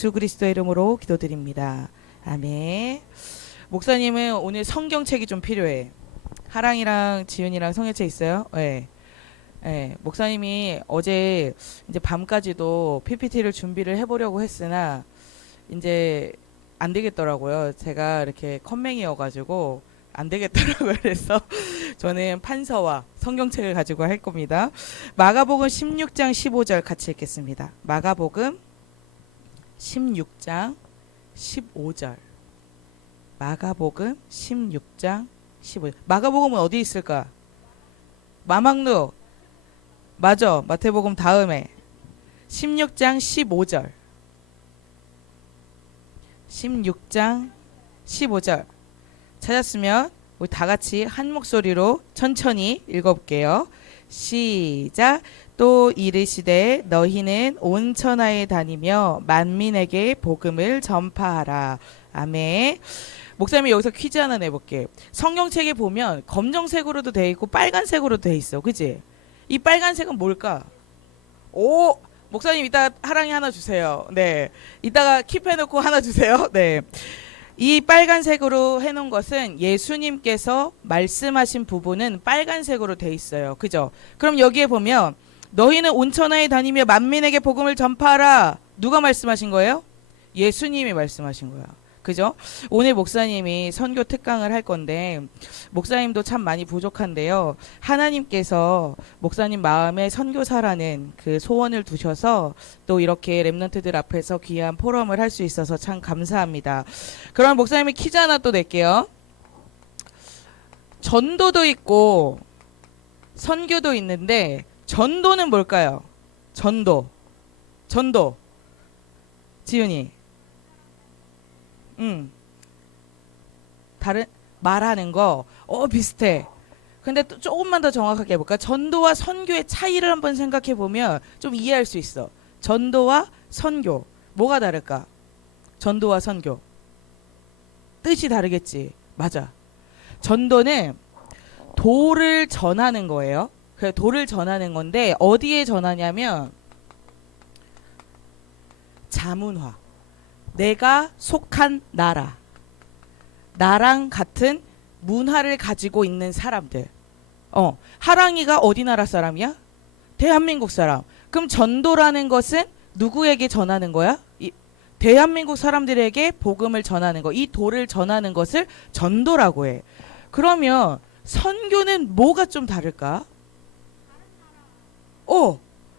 예수 그리스도의 이름으로 기도드립니다. 아멘. 목사님은 오늘 성경책이 좀 필요해. 하랑이랑 지은이랑 성경책 있어요? 네. 네. 목사님이 어제 이제 밤까지도 PPT를 준비를 해보려고 했으나 이제 안 되겠더라고요. 제가 이렇게 컴맹이어가지고 안 되겠더라고요. 그래서 저는 판서와 성경책을 가지고 할 겁니다. 마가복음 16장 15절 같이 읽겠습니다. 마가복음 16장 15절. 마가복음 16장 15절. 마가복음은 어디 있을까? 마망루. 맞아. 마태복음 다음에 16장 15절. 16장 15절. 찾았으면 우리 다 같이 한 목소리로 천천히 읽어볼게요. 시작. 또 이르시되 너희는 온 천하에 다니며 만민에게 복음을 전파하라. 아멘. 목사님이 여기서 퀴즈 하나 내볼게. 성경책에 보면 검정색으로도 돼 있고 빨간색으로도 돼 있어. 그치? 이 빨간색은 뭘까? 오! 목사님 이따 하랑이 하나 주세요. 네. 이따가 킵해놓고 하나 주세요. 네. 이 빨간색으로 해놓은 것은 예수님께서 말씀하신 부분은 빨간색으로 돼 있어요. 그죠? 그럼 여기에 보면 너희는 온 천하에 다니며 만민에게 복음을 전파하라. 누가 말씀하신 거예요? 예수님이 말씀하신 거야. 그죠? 오늘 목사님이 선교 특강을 할 건데 목사님도 참 많이 부족한데요. 하나님께서 목사님 마음에 선교사라는 그 소원을 두셔서 또 이렇게 랩런트들 앞에서 귀한 포럼을 할 수 있어서 참 감사합니다. 그럼 목사님이 퀴즈 하나 또 낼게요. 전도도 있고 선교도 있는데 전도는 뭘까요? 전도. 지훈이. 다른 말하는 거. 비슷해. 근데 또 조금만 더 정확하게 해볼까? 전도와 선교의 차이를 한번 생각해 보면 좀 이해할 수 있어. 전도와 선교. 뭐가 다를까? 전도와 선교. 뜻이 다르겠지. 맞아. 전도는 도를 전하는 거예요. 그래, 도를 전하는 건데 어디에 전하냐면 자문화. 내가 속한 나라. 나랑 같은 문화를 가지고 있는 사람들. 하랑이가 어디 나라 사람이야? 대한민국 사람. 그럼 전도라는 것은 누구에게 전하는 거야? 대한민국 사람들에게 복음을 전하는 거. 이 도를 전하는 것을 전도라고 해. 그러면 선교는 뭐가 좀 다를까?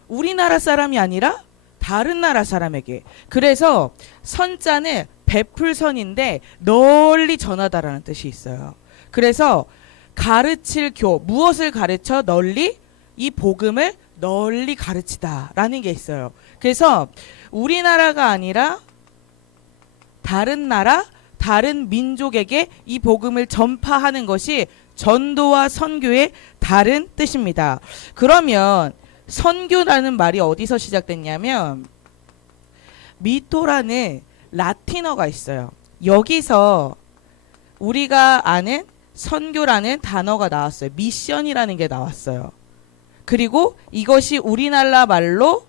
우리나라 사람이 아니라 다른 나라 사람에게. 그래서 선자는 베풀선인데 널리 전하다라는 뜻이 있어요. 그래서 가르칠 무엇을 가르쳐? 널리 이 복음을 널리 가르치다라는 게 있어요. 그래서 우리나라가 아니라 다른 나라, 다른 민족에게 이 복음을 전파하는 것이 전도와 선교의 다른 뜻입니다. 그러면 선교라는 말이 어디서 시작됐냐면 미토라는 라틴어가 있어요. 여기서 우리가 아는 선교라는 단어가 나왔어요. 미션이라는 게 나왔어요. 그리고 이것이 우리나라 말로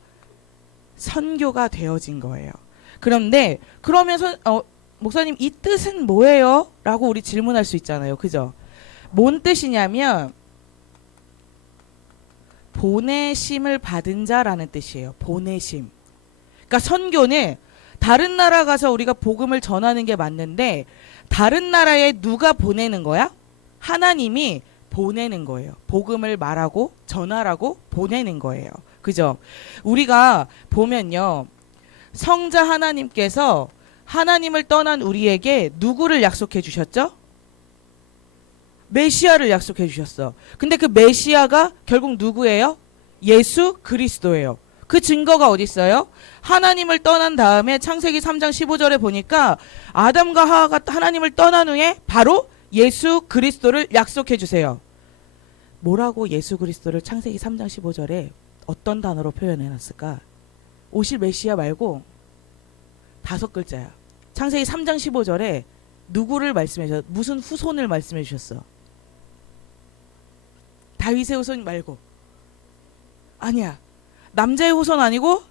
선교가 되어진 거예요. 그런데 그러면 목사님 이 뜻은 뭐예요? 라고 우리 질문할 수 있잖아요. 그죠? 뭔 뜻이냐면 보내심을 받은 자라는 뜻이에요. 보내심. 그러니까 선교는 다른 나라 가서 우리가 복음을 전하는 게 맞는데 다른 나라에 누가 보내는 거야? 하나님이 보내는 거예요. 복음을 말하고 전하라고 보내는 거예요. 그죠? 우리가 보면요. 성자 하나님께서 하나님을 떠난 우리에게 누구를 약속해 주셨죠? 메시아를 약속해 주셨어. 근데 그 메시아가 결국 누구예요? 예수 그리스도예요. 그 증거가 어디 있어요? 하나님을 떠난 다음에 창세기 3장 15절에 보니까 아담과 하와가 하나님을 떠난 후에 바로 예수 그리스도를 약속해 주세요. 뭐라고 예수 그리스도를 창세기 3장 15절에 어떤 단어로 표현해 놨을까? 오실 메시아 말고 5글자야. 창세기 3장 15절에 누구를 말씀해 주셨어? 무슨 후손을 말씀해 주셨어? 다윗의 후손 말고. 아니야. 남자의 후손 아니고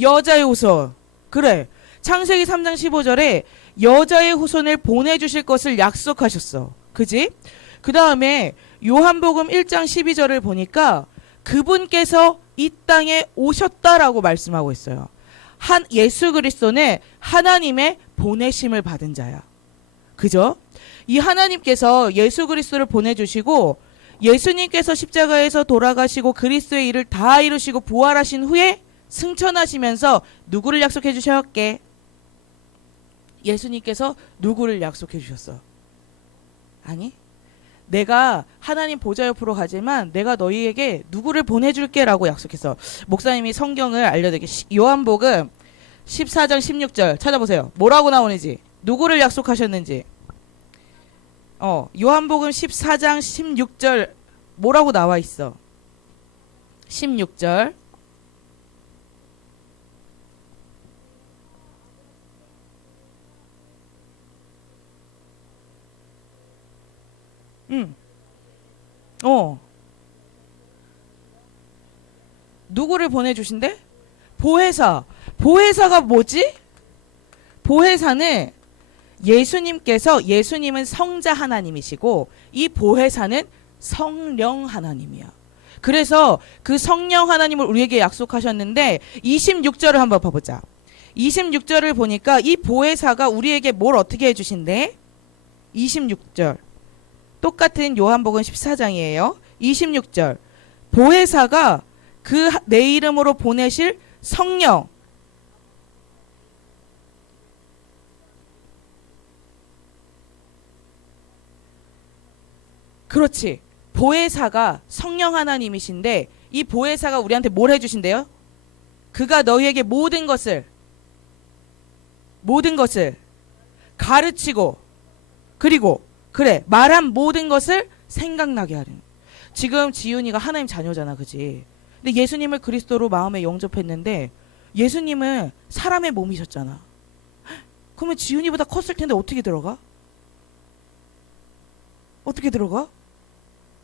여자의 후손. 그래. 창세기 3장 15절에 여자의 후손을 보내주실 것을 약속하셨어. 그지? 그 다음에 요한복음 1장 12절을 보니까 그분께서 이 땅에 오셨다라고 말씀하고 있어요. 예수 그리스도는 하나님의 보내심을 받은 자야. 그죠? 이 하나님께서 예수 그리스도를 보내주시고 예수님께서 십자가에서 돌아가시고 그리스도의 일을 다 이루시고 부활하신 후에 승천하시면서 누구를 약속해 주셨게? 예수님께서 누구를 약속해 주셨어? 아니, 내가 하나님 보좌 옆으로 가지만 내가 너희에게 누구를 보내줄게 라고 약속했어. 목사님이 성경을 알려드릴게. 요한복음 14장 16절 찾아보세요. 뭐라고 나오는지, 누구를 약속하셨는지. 요한복음 14장 16절 뭐라고 나와 있어? 16절. 누구를 보내주신대? 보혜사. 보혜사가 뭐지? 보혜사는 예수님은 성자 하나님이시고 이 보혜사는 성령 하나님이야. 그래서 그 성령 하나님을 우리에게 약속하셨는데 26절을 한번 봐보자. 26절을 보니까 이 보혜사가 우리에게 뭘 어떻게 해주신대? 26절. 똑같은 요한복음 14장이에요. 26절. 보혜사가 내 이름으로 보내실 성령. 그렇지. 보혜사가 성령 하나님이신데 이 보혜사가 우리한테 뭘 해주신대요? 그가 너희에게 모든 것을 가르치고 그리고 말한 모든 것을 생각나게 하는. 지금 지윤이가 하나님 자녀잖아, 그지? 근데 예수님을 그리스도로 마음에 영접했는데 예수님은 사람의 몸이셨잖아. 그러면 지윤이보다 컸을 텐데 어떻게 들어가?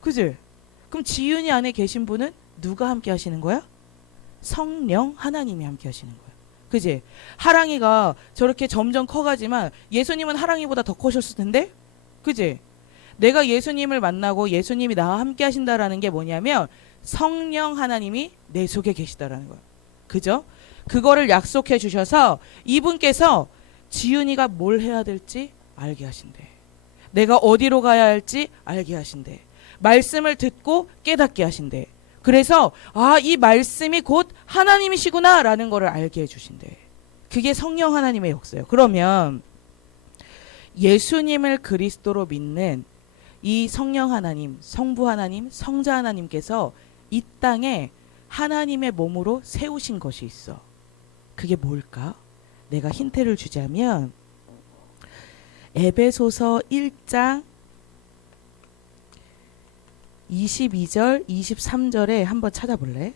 그지? 그럼 지윤이 안에 계신 분은 누가 함께 하시는 거야? 성령 하나님이 함께 하시는 거야. 그지? 하랑이가 저렇게 점점 커가지만 예수님은 하랑이보다 더 커셨을 텐데? 그지? 내가 예수님을 만나고 예수님이 나와 함께 하신다라는 게 뭐냐면 성령 하나님이 내 속에 계시다라는 거야. 그죠? 그거를 약속해 주셔서 이분께서 지윤이가 뭘 해야 될지 알게 하신대. 내가 어디로 가야 할지 알게 하신대. 말씀을 듣고 깨닫게 하신대. 그래서 이 말씀이 곧 하나님이시구나 라는 거를 알게 해주신대. 그게 성령 하나님의 역사예요. 그러면 예수님을 그리스도로 믿는 이 성령 하나님, 성부 하나님, 성자 하나님께서 이 땅에 하나님의 몸으로 세우신 것이 있어. 그게 뭘까? 내가 힌트를 주자면 에베소서 1장 22절, 23절에 한번 찾아볼래?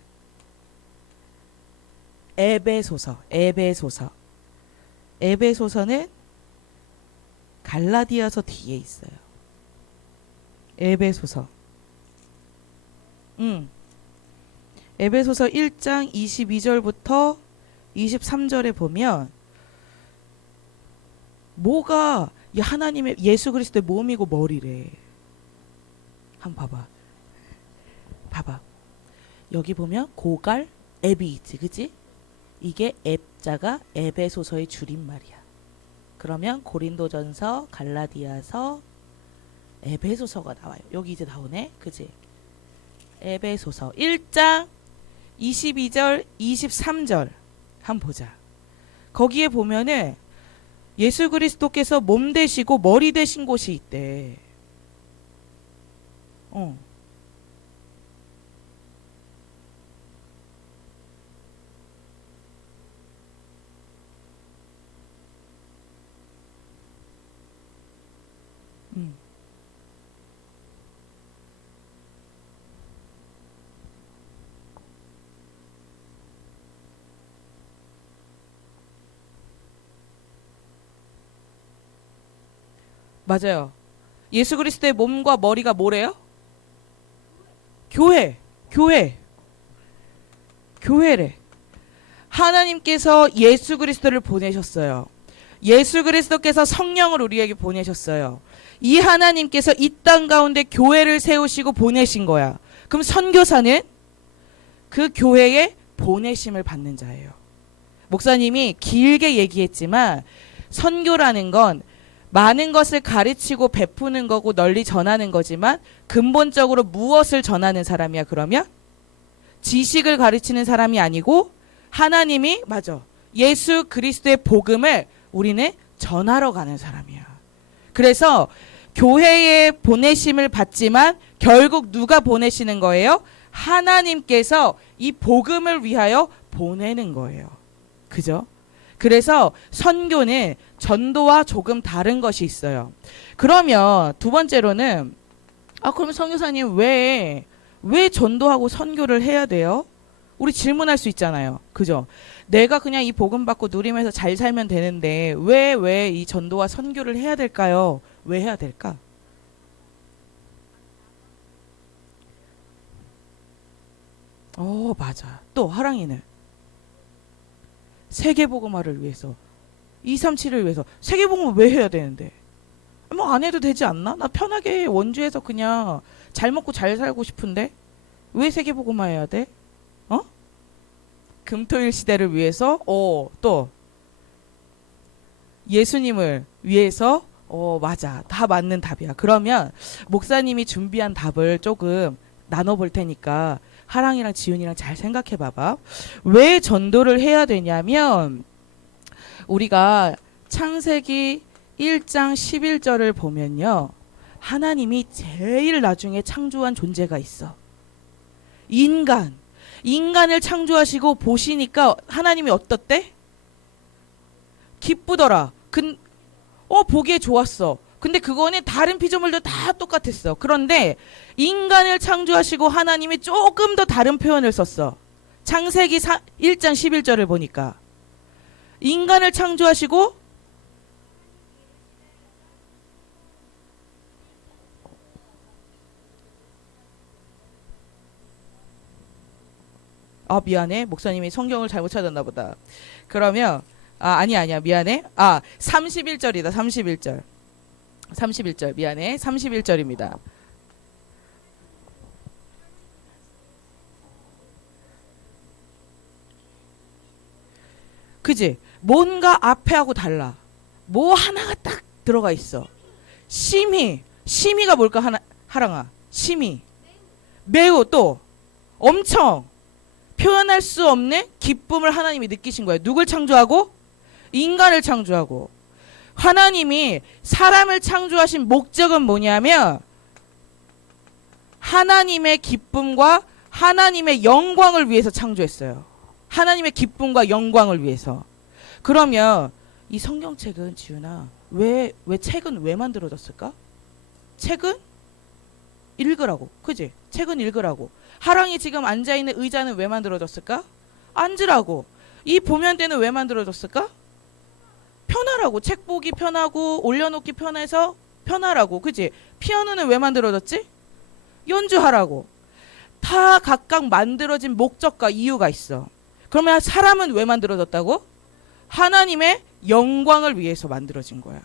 에베소서는 갈라디아서 뒤에 있어요. 에베소서 1장 22절부터 23절에 보면 뭐가 이 하나님의 예수 그리스도의 몸이고 머리래. 한번 봐봐. 여기 보면 고갈 앱이 있지, 그지? 이게 앱자가 에베소서의 줄임말이야. 그러면 고린도전서, 갈라디아서, 에베소서가 나와요. 여기 이제 나오네, 그지? 에베소서 1장 22절, 23절 한번 보자. 거기에 보면은 예수 그리스도께서 몸 되시고 머리 되신 곳이 있대. 맞아요. 예수 그리스도의 몸과 머리가 뭐래요? 교회래. 하나님께서 예수 그리스도를 보내셨어요. 예수 그리스도께서 성령을 우리에게 보내셨어요. 이 하나님께서 이 땅 가운데 교회를 세우시고 보내신 거야. 그럼 선교사는 그 교회에 보내심을 받는 자예요. 목사님이 길게 얘기했지만 선교라는 건 많은 것을 가르치고 베푸는 거고 널리 전하는 거지만 근본적으로 무엇을 전하는 사람이야 그러면? 지식을 가르치는 사람이 아니고 하나님이 맞아. 예수 그리스도의 복음을 우리는 전하러 가는 사람이야. 그래서 교회에 보내심을 받지만 결국 누가 보내시는 거예요? 하나님께서 이 복음을 위하여 보내는 거예요. 그죠? 그래서 선교는 전도와 조금 다른 것이 있어요. 그러면 두 번째로는 그러면 선교사님 왜 전도하고 선교를 해야 돼요? 우리 질문할 수 있잖아요. 그죠? 내가 그냥 이 복음 받고 누리면서 잘 살면 되는데 왜 이 전도와 선교를 해야 될까요? 왜 해야 될까? 맞아. 또 하랑이는 세계복음화를 위해서 237을 위해서 세계복음을 왜 해야 되는데? 뭐 안 해도 되지 않나? 나 편하게 원주에서 그냥 잘 먹고 잘 살고 싶은데 왜 세계복음화 해야 돼? 금토일 시대를 위해서 또 예수님을 위해서 맞아. 다 맞는 답이야. 그러면 목사님이 준비한 답을 조금 나눠볼 테니까 하랑이랑 지훈이랑 잘 생각해 봐봐. 왜 전도를 해야 되냐면 우리가 창세기 1장 11절을 보면요. 하나님이 제일 나중에 창조한 존재가 있어. 인간을 창조하시고 보시니까 하나님이 어떻대? 기쁘더라. 보기에 좋았어. 근데 그거는 다른 피조물도 다 똑같았어. 그런데 인간을 창조하시고 하나님이 조금 더 다른 표현을 썼어. 창세기 1장 11절을 보니까 인간을 창조하시고 미안해. 목사님이 성경을 잘못 찾았나 보다. 그러면 아니야. 미안해. 31절이다. 31절. 31절. 미안해. 31절입니다. 그지? 뭔가 앞에하고 달라. 뭐 하나가 딱 들어가 있어. 심의가 뭘까 하랑아? 심의. 매우 또 엄청 표현할 수 없는 기쁨을 하나님이 느끼신 거예요. 누굴 창조하고? 인간을 창조하고. 하나님이 사람을 창조하신 목적은 뭐냐면 하나님의 기쁨과 하나님의 영광을 위해서 창조했어요. 하나님의 기쁨과 영광을 위해서. 그러면 이 성경책은 지훈아 왜 책은 왜 만들어졌을까? 책은 읽으라고. 그지? 책은 읽으라고. 하랑이 지금 앉아있는 의자는 왜 만들어졌을까? 앉으라고. 이 보면대는 왜 만들어졌을까? 편하라고. 책 보기 편하고 올려놓기 편해서 편하라고. 그치? 피아노는 왜 만들어졌지? 연주하라고. 다 각각 만들어진 목적과 이유가 있어. 그러면 사람은 왜 만들어졌다고? 하나님의 영광을 위해서 만들어진 거야.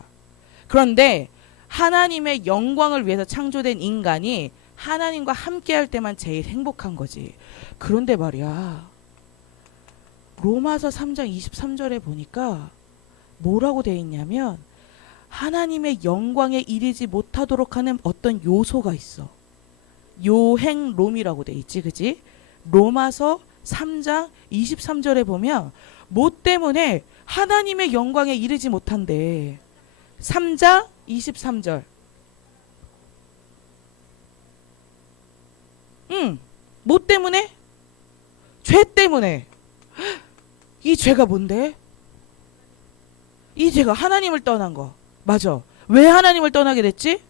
그런데 하나님의 영광을 위해서 창조된 인간이 하나님과 함께 할 때만 제일 행복한 거지. 그런데 말이야. 로마서 3장 23절에 보니까 뭐라고 돼 있냐면 하나님의 영광에 이르지 못하도록 하는 어떤 요소가 있어. 요행롬이라고 돼 있지. 그지? 로마서 3장 23절에 보면 뭐 때문에 하나님의 영광에 이르지 못한대. 3장 23절. 뭐 때문에? 죄 때문에. 이 죄가 뭔데? 이 죄가 하나님을 떠난 거. 맞아. 왜 하나님을 떠나게 됐지?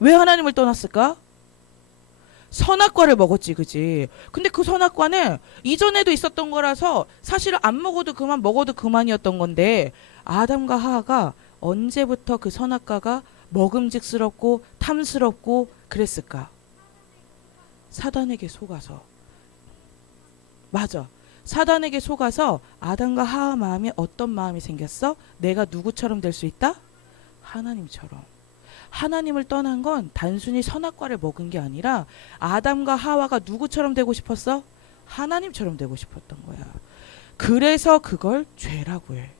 왜 하나님을 떠났을까? 선악과를 먹었지, 그지? 근데 그 선악과는 이전에도 있었던 거라서 사실 안 먹어도 그만, 먹어도 그만이었던 건데 아담과 하하가 언제부터 그 선악과가 먹음직스럽고 탐스럽고 그랬을까? 사단에게 속아서. 맞아. 사단에게 속아서 아담과 하와 마음에 어떤 마음이 생겼어? 내가 누구처럼 될 수 있다? 하나님처럼. 하나님을 떠난 건 단순히 선악과를 먹은 게 아니라 아담과 하와가 누구처럼 되고 싶었어? 하나님처럼 되고 싶었던 거야. 그래서 그걸 죄라고 해.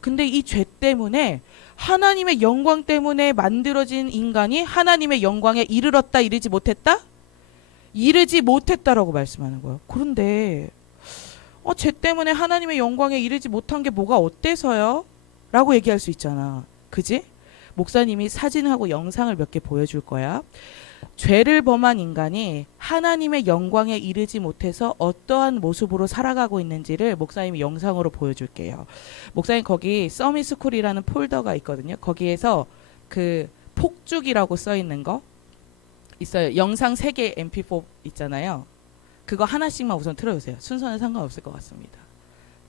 근데 이 죄 때문에 하나님의 영광 때문에 만들어진 인간이 하나님의 영광에 이르렀다, 이르지 못했다? 이르지 못했다라고 말씀하는 거예요. 그런데 죄 때문에 하나님의 영광에 이르지 못한 게 뭐가 어때서요? 라고 얘기할 수 있잖아. 그지? 목사님이 사진하고 영상을 몇 개 보여줄 거야. 죄를 범한 인간이 하나님의 영광에 이르지 못해서 어떠한 모습으로 살아가고 있는지를 목사님이 영상으로 보여줄게요. 목사님 거기 서밋스쿨이라는 폴더가 있거든요. 거기에서 그 폭죽이라고 써 있는 거 있어요. 영상 3개 mp4 있잖아요. 그거 하나씩만 우선 틀어주세요. 순서는 상관없을 것 같습니다.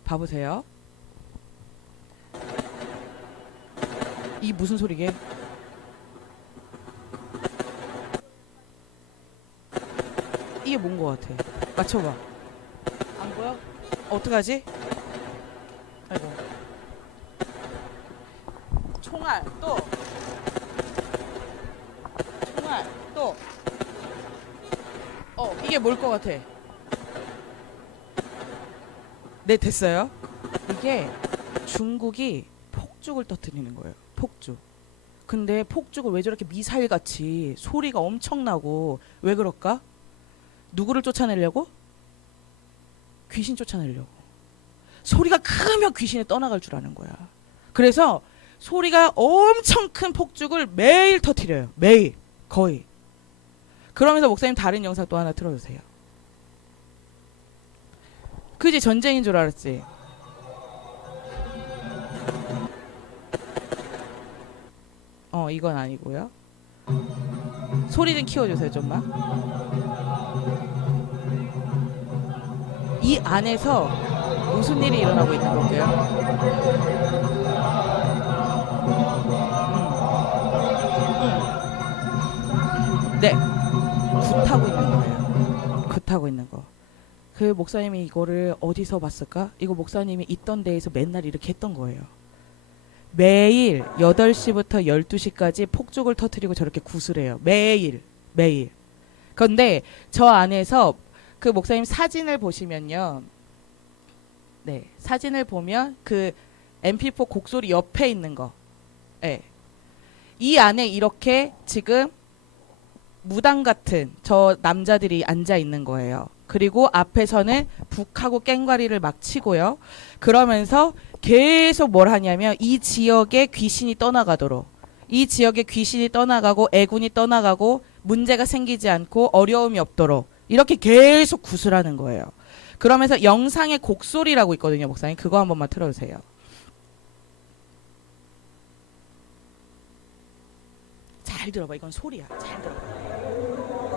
봐보세요. 이 무슨 소리게? 이게 뭔 거 같아? 맞춰봐. 안 보여? 어떡하지? 아이고. 총알 또. 총알 또. 이게 뭘 거 같아? 네, 됐어요. 이게 중국이 폭죽을 터뜨리는 거예요. 폭죽. 근데 폭죽을 왜 저렇게 미사일같이 소리가 엄청나고 왜 그럴까? 누구를 쫓아내려고? 귀신 쫓아내려고. 소리가 크면 귀신이 떠나갈 줄 아는 거야. 그래서 소리가 엄청 큰 폭죽을 매일 터뜨려요. 매일. 거의. 그러면서 목사님 다른 영상 또 하나 틀어주세요. 그지? 전쟁인 줄 알았지? 이건 아니고요. 소리 좀 키워주세요, 좀만. 이 안에서 무슨 일이 일어나고 있는 걸게요. 네, 굿하고 있는 거예요. 굿하고 있는 거. 그 목사님이 이거를 어디서 봤을까? 이거 목사님이 있던 데에서 맨날 이렇게 했던 거예요. 매일 8시부터 12시까지 폭죽을 터뜨리고 저렇게 구슬해요. 매일. 그런데 저 안에서 그 목사님 사진을 보시면요. 네, 사진을 보면 그 mp4 곡소리 옆에 있는 거. 네. 이 안에 이렇게 지금 무당 같은 저 남자들이 앉아 있는 거예요. 그리고 앞에서는 북하고 깽과리를 막 치고요. 그러면서 계속 뭘 하냐면 이 지역에 귀신이 떠나가도록, 이 지역에 귀신이 떠나가고 애군이 떠나가고 문제가 생기지 않고 어려움이 없도록 이렇게 계속 구슬하는 거예요. 그러면서 영상의 곡소리라고 있거든요, 목사님. 그거 한 번만 틀어주세요. 잘 들어봐. 이건 소리야. 잘 들어봐.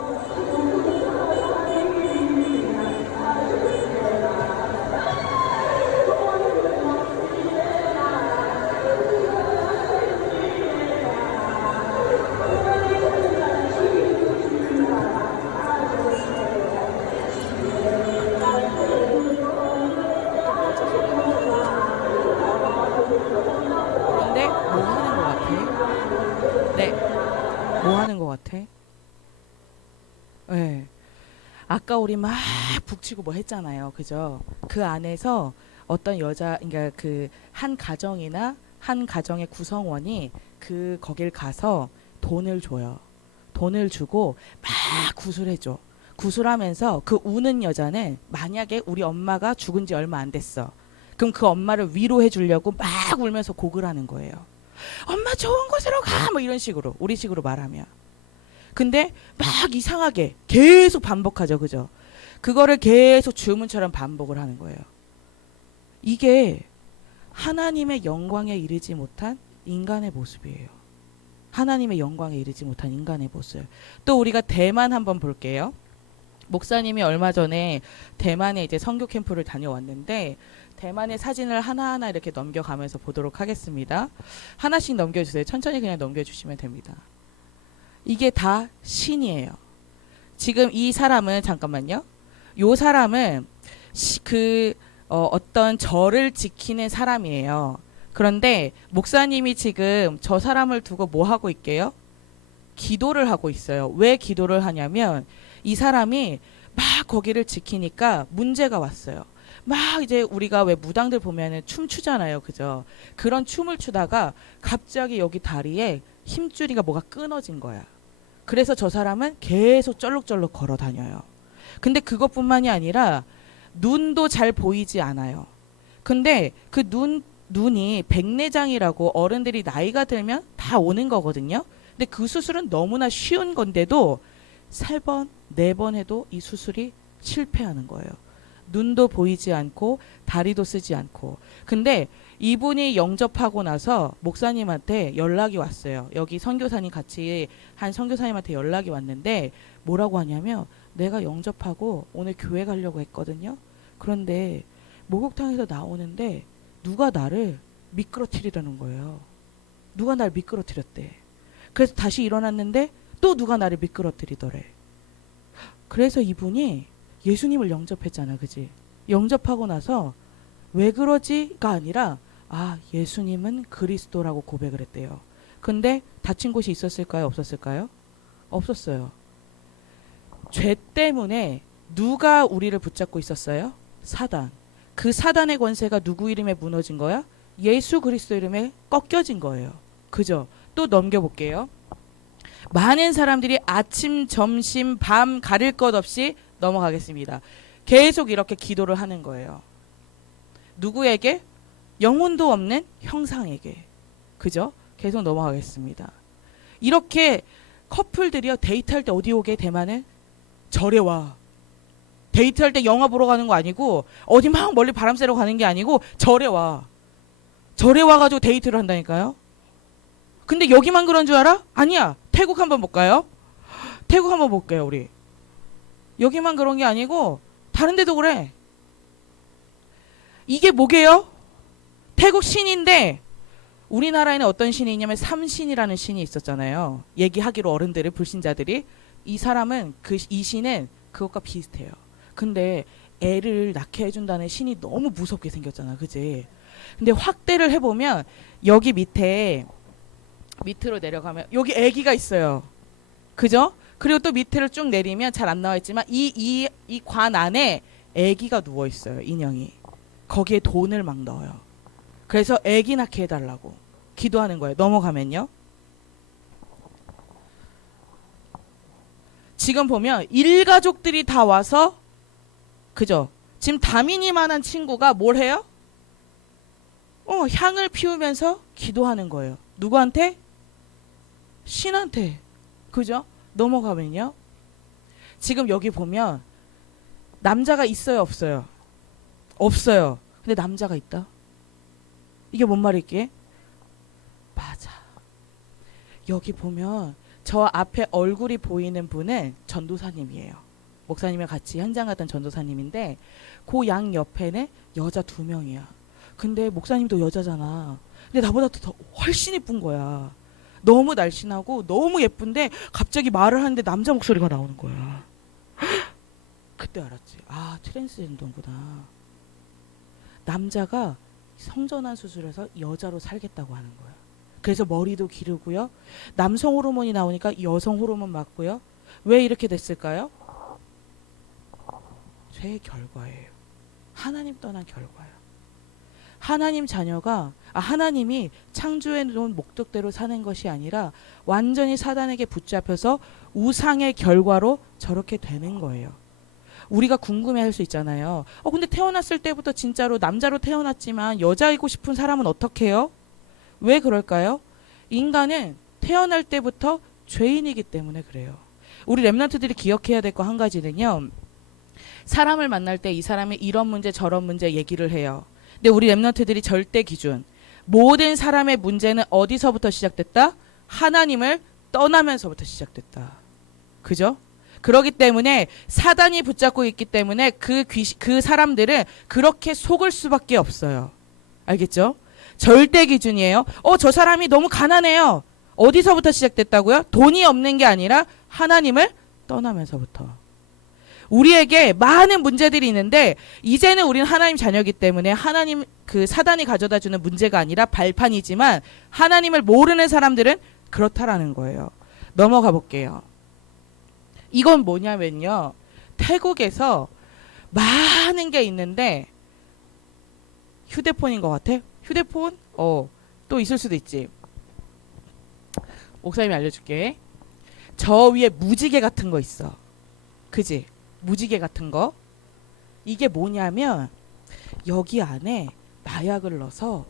그런데 뭐 하는 것 같아? 네. 뭐 하는 것 같아? 네. 아까 우리 막 북치고 뭐 했잖아요. 그죠? 그 안에서 어떤 여자, 그러니까 그 한 가정이나 한 가정의 구성원이 그 거길 가서 돈을 줘요. 돈을 주고 막 구슬해줘. 구슬하면서 그 우는 여자는 만약에 우리 엄마가 죽은 지 얼마 안 됐어. 그럼 그 엄마를 위로해 주려고 막 울면서 곡을 하는 거예요. 엄마 좋은 곳으로 가! 뭐 이런 식으로. 우리 식으로 말하면. 근데 막 이상하게 계속 반복하죠. 그죠? 그거를 계속 주문처럼 반복을 하는 거예요. 이게 하나님의 영광에 이르지 못한 인간의 모습이에요. 하나님의 영광에 이르지 못한 인간의 모습. 또 우리가 대만 한번 볼게요. 목사님이 얼마 전에 대만에 이제 선교 캠프를 다녀왔는데 대만의 사진을 하나하나 이렇게 넘겨가면서 보도록 하겠습니다. 하나씩 넘겨주세요. 천천히 그냥 넘겨주시면 됩니다. 이게 다 신이에요. 지금 이 사람은 잠깐만요. 요 사람은 어떤 절을 지키는 사람이에요. 그런데 목사님이 지금 저 사람을 두고 뭐 하고 있게요? 기도를 하고 있어요. 왜 기도를 하냐면 이 사람이 막 거기를 지키니까 문제가 왔어요. 막 이제 우리가 왜 무당들 보면은 춤 추잖아요. 그죠? 그런 춤을 추다가 갑자기 여기 다리에 힘줄이가 뭐가 끊어진 거야. 그래서 저 사람은 계속 쩔룩쩔룩 걸어 다녀요. 근데 그것뿐만이 아니라 눈도 잘 보이지 않아요. 근데 그 눈이 백내장이라고 어른들이 나이가 들면 다 오는 거거든요. 근데 그 수술은 너무나 쉬운 건데도 3번, 4번 해도 이 수술이 실패하는 거예요. 눈도 보이지 않고 다리도 쓰지 않고. 근데 이분이 영접하고 나서 목사님한테 연락이 왔어요. 여기 선교사님 같이 한 선교사님한테 연락이 왔는데 뭐라고 하냐면 내가 영접하고 오늘 교회 가려고 했거든요. 그런데 목욕탕에서 나오는데 누가 나를 미끄러뜨리려는 거예요. 누가 날 미끄러뜨렸대. 그래서 다시 일어났는데 또 누가 나를 미끄러뜨리더래. 그래서 이분이 예수님을 영접했잖아. 그지? 영접하고 나서 왜 그러지가 아니라 예수님은 그리스도라고 고백을 했대요. 근데 다친 곳이 있었을까요? 없었을까요? 없었어요. 죄 때문에 누가 우리를 붙잡고 있었어요? 사단. 그 사단의 권세가 누구 이름에 무너진 거야? 예수 그리스도 이름에 꺾여진 거예요. 그죠? 또 넘겨볼게요. 많은 사람들이 아침, 점심, 밤 가릴 것 없이 넘어가겠습니다. 계속 이렇게 기도를 하는 거예요. 누구에게? 영혼도 없는 형상에게. 그죠? 계속 넘어가겠습니다. 이렇게 커플들이요 데이트할 때 어디 오게? 대만은 절에 와. 데이트할 때 영화 보러 가는 거 아니고 어디 막 멀리 바람 쐬러 가는 게 아니고 절에 와. 절에 와가지고 데이트를 한다니까요. 근데 여기만 그런 줄 알아? 아니야. 태국 한번 볼까요? 태국 한번 볼게요. 우리. 여기만 그런 게 아니고 다른 데도 그래. 이게 뭐게요? 태국 신인데 우리나라에는 어떤 신이 있냐면 삼신이라는 신이 있었잖아요. 얘기하기로 어른들이 불신자들이. 이 사람은 이 신은 그것과 비슷해요. 근데 애를 낳게 해준다는 신이 너무 무섭게 생겼잖아. 그지? 근데 확대를 해보면 여기 밑으로 내려가면 여기 애기가 있어요. 그죠? 그리고 또 밑으로 쭉 내리면 잘 안 나와 있지만 이 관 안에 애기가 누워 있어요. 인형이. 거기에 돈을 막 넣어요. 그래서 애기 낳게 해달라고 기도하는 거예요. 넘어가면요. 지금 보면 일가족들이 다 와서 그죠? 지금 다민이만한 친구가 뭘 해요? 향을 피우면서 기도하는 거예요. 누구한테? 신한테. 그죠? 넘어가면요. 지금 여기 보면 남자가 있어요, 없어요? 없어요. 근데 남자가 있다. 이게 뭔 말일게? 맞아. 여기 보면 저 앞에 얼굴이 보이는 분은 전도사님이에요. 목사님이랑 같이 현장 갔던 전도사님인데 그 양 옆에는 여자 2명이야. 근데 목사님도 여자잖아. 근데 나보다 더 훨씬 이쁜 거야. 너무 날씬하고 너무 예쁜데 갑자기 말을 하는데 남자 목소리가 나오는 거야. 그때 알았지. 트랜스젠더구나. 남자가 성전환 수술해서 여자로 살겠다고 하는 거야. 그래서 머리도 기르고요. 남성 호르몬이 나오니까 여성 호르몬 맞고요. 왜 이렇게 됐을까요? 죄의 결과예요. 하나님 떠난 결과예요. 하나님 자녀가 하나님이 창조해 놓은 목적대로 사는 것이 아니라 완전히 사단에게 붙잡혀서 우상의 결과로 저렇게 되는 거예요. 우리가 궁금해할 수 있잖아요. 근데 태어났을 때부터 진짜로 남자로 태어났지만 여자이고 싶은 사람은 어떻게 해요? 왜 그럴까요? 인간은 태어날 때부터 죄인이기 때문에 그래요. 우리 랩런트들이 기억해야 될 거 한 가지는요. 사람을 만날 때 이 사람이 이런 문제 저런 문제 얘기를 해요. 근데 우리 랩런트들이 절대 기준. 모든 사람의 문제는 어디서부터 시작됐다? 하나님을 떠나면서부터 시작됐다. 그죠? 그러기 때문에 사단이 붙잡고 있기 때문에 그 사람들은 그렇게 속을 수밖에 없어요. 알겠죠? 절대 기준이에요. 저 사람이 너무 가난해요. 어디서부터 시작됐다고요? 돈이 없는 게 아니라 하나님을 떠나면서부터. 우리에게 많은 문제들이 있는데 이제는 우리는 하나님 자녀이기 때문에 하나님 그 사단이 가져다 주는 문제가 아니라 발판이지만 하나님을 모르는 사람들은 그렇다라는 거예요. 넘어가 볼게요. 이건 뭐냐면요. 태국에서 많은 게 있는데 휴대폰인 것 같아? 휴대폰? 또 있을 수도 있지. 목사님이 알려줄게. 저 위에 무지개 같은 거 있어. 그지? 무지개 같은 거. 이게 뭐냐면 여기 안에 마약을 넣어서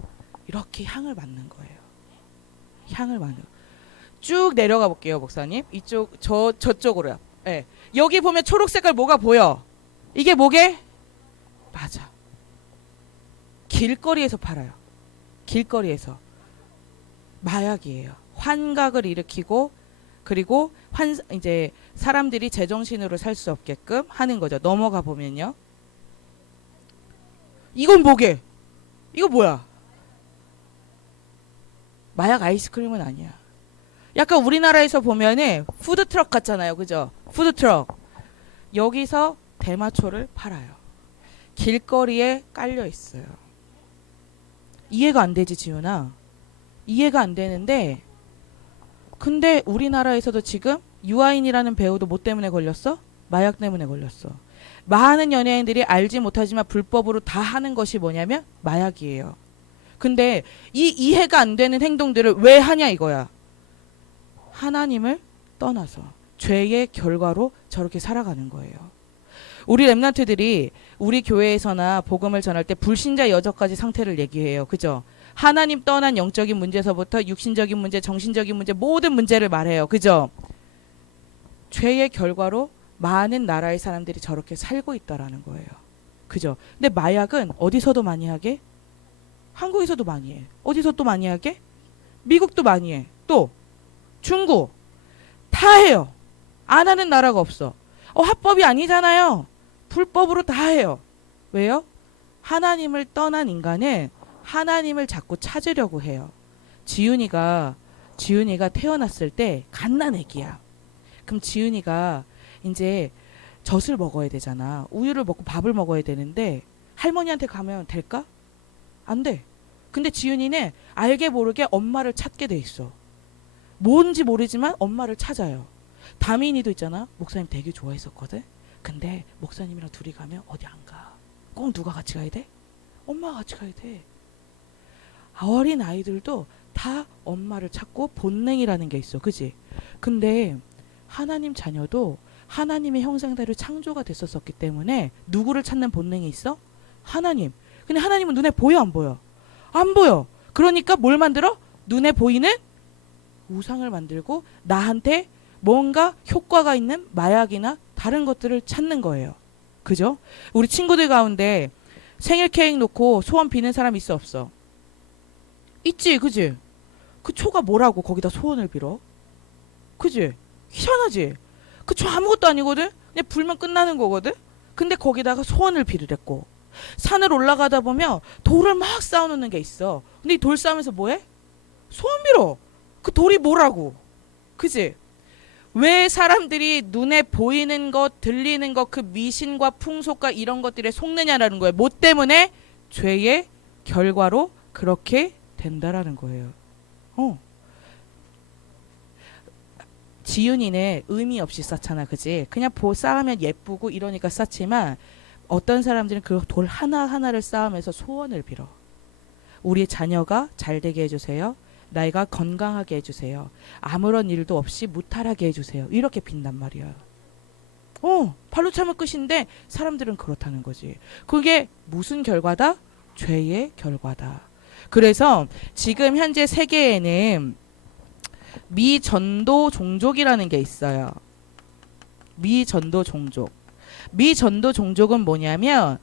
이렇게 향을 맡는 거예요. 향을 맡는. 쭉 내려가 볼게요, 목사님. 이쪽 저쪽으로요. 네. 여기 보면 초록 색깔 뭐가 보여? 이게 뭐게? 맞아. 길거리에서 팔아요. 길거리에서. 마약이에요. 환각을 일으키고 그리고 이제 사람들이 제정신으로 살 수 없게끔 하는 거죠. 넘어가 보면요. 이건 뭐게? 이거 뭐야? 마약 아이스크림은 아니야. 약간 우리나라에서 보면은 푸드트럭 같잖아요. 그죠? 푸드트럭. 여기서 대마초를 팔아요. 길거리에 깔려 있어요. 이해가 안 되지, 지훈아? 이해가 안 되는데 근데 우리나라에서도 지금 유아인이라는 배우도 뭐 때문에 걸렸어? 마약 때문에 걸렸어. 많은 연예인들이 알지 못하지만 불법으로 다 하는 것이 뭐냐면 마약이에요. 근데 이 이해가 안 되는 행동들을 왜 하냐 이거야. 하나님을 떠나서 죄의 결과로 저렇게 살아가는 거예요. 우리 렘넌트들이 우리 교회에서나 복음을 전할 때 불신자 여섯가지 상태를 얘기해요. 그죠? 하나님 떠난 영적인 문제서부터 육신적인 문제, 정신적인 문제 모든 문제를 말해요. 그죠? 죄의 결과로 많은 나라의 사람들이 저렇게 살고 있다라는 거예요. 그죠? 근데 마약은 어디서도 많이 하게? 한국에서도 많이 해. 어디서 또 많이 하게? 미국도 많이 해. 또 중국 다 해요. 안 하는 나라가 없어. 합법이 아니잖아요. 불법으로 다 해요. 왜요? 하나님을 떠난 인간은 하나님을 자꾸 찾으려고 해요. 지훈이가 태어났을 때 갓난애기야. 그럼 지훈이가 이제 젖을 먹어야 되잖아. 우유를 먹고 밥을 먹어야 되는데 할머니한테 가면 될까? 안 돼. 근데 지훈이는 알게 모르게 엄마를 찾게 돼 있어. 뭔지 모르지만 엄마를 찾아요. 다민이도 있잖아. 목사님 되게 좋아했었거든. 근데 목사님이랑 둘이 가면 어디 안 가. 꼭 누가 같이 가야 돼? 엄마가 같이 가야 돼. 어린 아이들도 다 엄마를 찾고 본능이라는 게 있어. 그지? 근데 하나님 자녀도 하나님의 형상대로 창조가 됐었기 때문에 누구를 찾는 본능이 있어? 하나님. 근데 하나님은 눈에 보여 안 보여? 안 보여. 그러니까 뭘 만들어? 눈에 보이는 우상을 만들고 나한테 뭔가 효과가 있는 마약이나 다른 것들을 찾는 거예요. 그죠? 우리 친구들 가운데 생일 케이크 놓고 소원 비는 사람 있어 없어? 있지, 그지? 그 초가 뭐라고 거기다 소원을 빌어? 그지? 희한하지? 그 초 아무것도 아니거든? 그냥 불면 끝나는 거거든? 근데 거기다가 소원을 빌으랬고 산을 올라가다 보면 돌을 막 쌓아놓는 게 있어. 근데 이 돌 쌓으면서 뭐해? 소원 빌어. 그 돌이 뭐라고? 그지? 왜 사람들이 눈에 보이는 것, 들리는 것, 그 미신과 풍속과 이런 것들에 속느냐라는 거예요. 뭐 때문에? 죄의 결과로 그렇게 된다라는 거예요. 지윤이는 의미 없이 쌓잖아, 그지? 그냥 쌓으면 예쁘고 이러니까 쌓지만 어떤 사람들은 그 돌 하나하나를 쌓으면서 소원을 빌어. 우리 자녀가 잘 되게 해주세요. 나이가 건강하게 해주세요. 아무런 일도 없이 무탈하게 해주세요. 이렇게 빈단 말이야. 발로 차면 끝인데 사람들은 그렇다는 거지. 그게 무슨 결과다? 죄의 결과다. 그래서 지금 현재 세계에는 미전도 종족이라는 게 있어요. 미전도 종족. 미전도 종족은 뭐냐면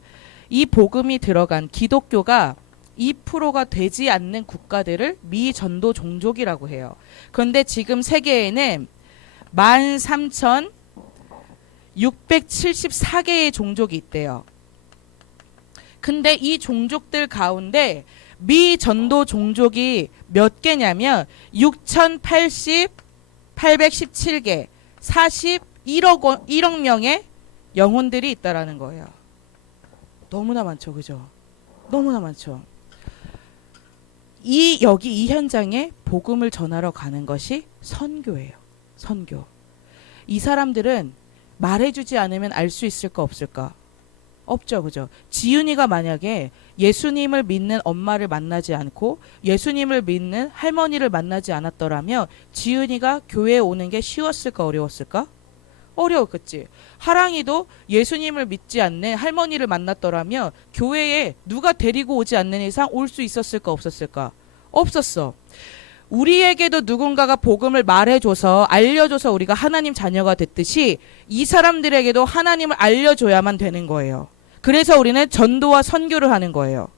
이 복음이 들어간 기독교가 2%가 되지 않는 국가들을 미전도 종족이라고 해요. 그런데 지금 세계에는 13,674개의 종족이 있대요. 근데 이 종족들 가운데 미전도 종족이 몇 개냐면 6,817개 41억 명의 영혼들이 있다라는 거예요. 너무나 많죠, 그죠? 너무나 많죠. 여기 이 현장에 복음을 전하러 가는 것이 선교예요. 선교. 이 사람들은 말해주지 않으면 알 수 있을까 없을까? 없죠, 그죠? 지윤이가 만약에 예수님을 믿는 엄마를 만나지 않고 예수님을 믿는 할머니를 만나지 않았더라면 지윤이가 교회에 오는 게 쉬웠을까 어려웠을까? 어려웠겠지. 하랑이도 예수님을 믿지 않는 할머니를 만났더라면 교회에 누가 데리고 오지 않는 이상 올 수 있었을까 없었을까? 없었어. 우리에게도 누군가가 복음을 말해줘서 알려줘서 우리가 하나님 자녀가 됐듯이 이 사람들에게도 하나님을 알려줘야만 되는 거예요. 그래서 우리는 전도와 선교를 하는 거예요.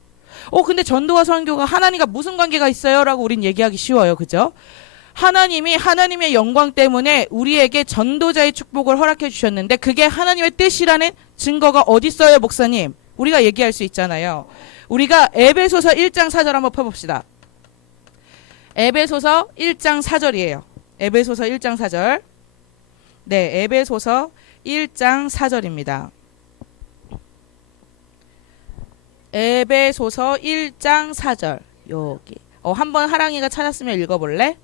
근데 전도와 선교가 하나님과 무슨 관계가 있어요? 라고 우린 얘기하기 쉬워요. 그죠? 하나님이 하나님의 영광 때문에 우리에게 전도자의 축복을 허락해 주셨는데 그게 하나님의 뜻이라는 증거가 어디 있어요, 목사님? 우리가 얘기할 수 있잖아요. 우리가 에베소서 1장 4절 한번 펴봅시다. 에베소서 1장 4절이에요. 에베소서 1장 4절. 네, 에베소서 1장 4절입니다. 에베소서 1장 4절. 여기. 한번 하랑이가 찾았으면 읽어볼래?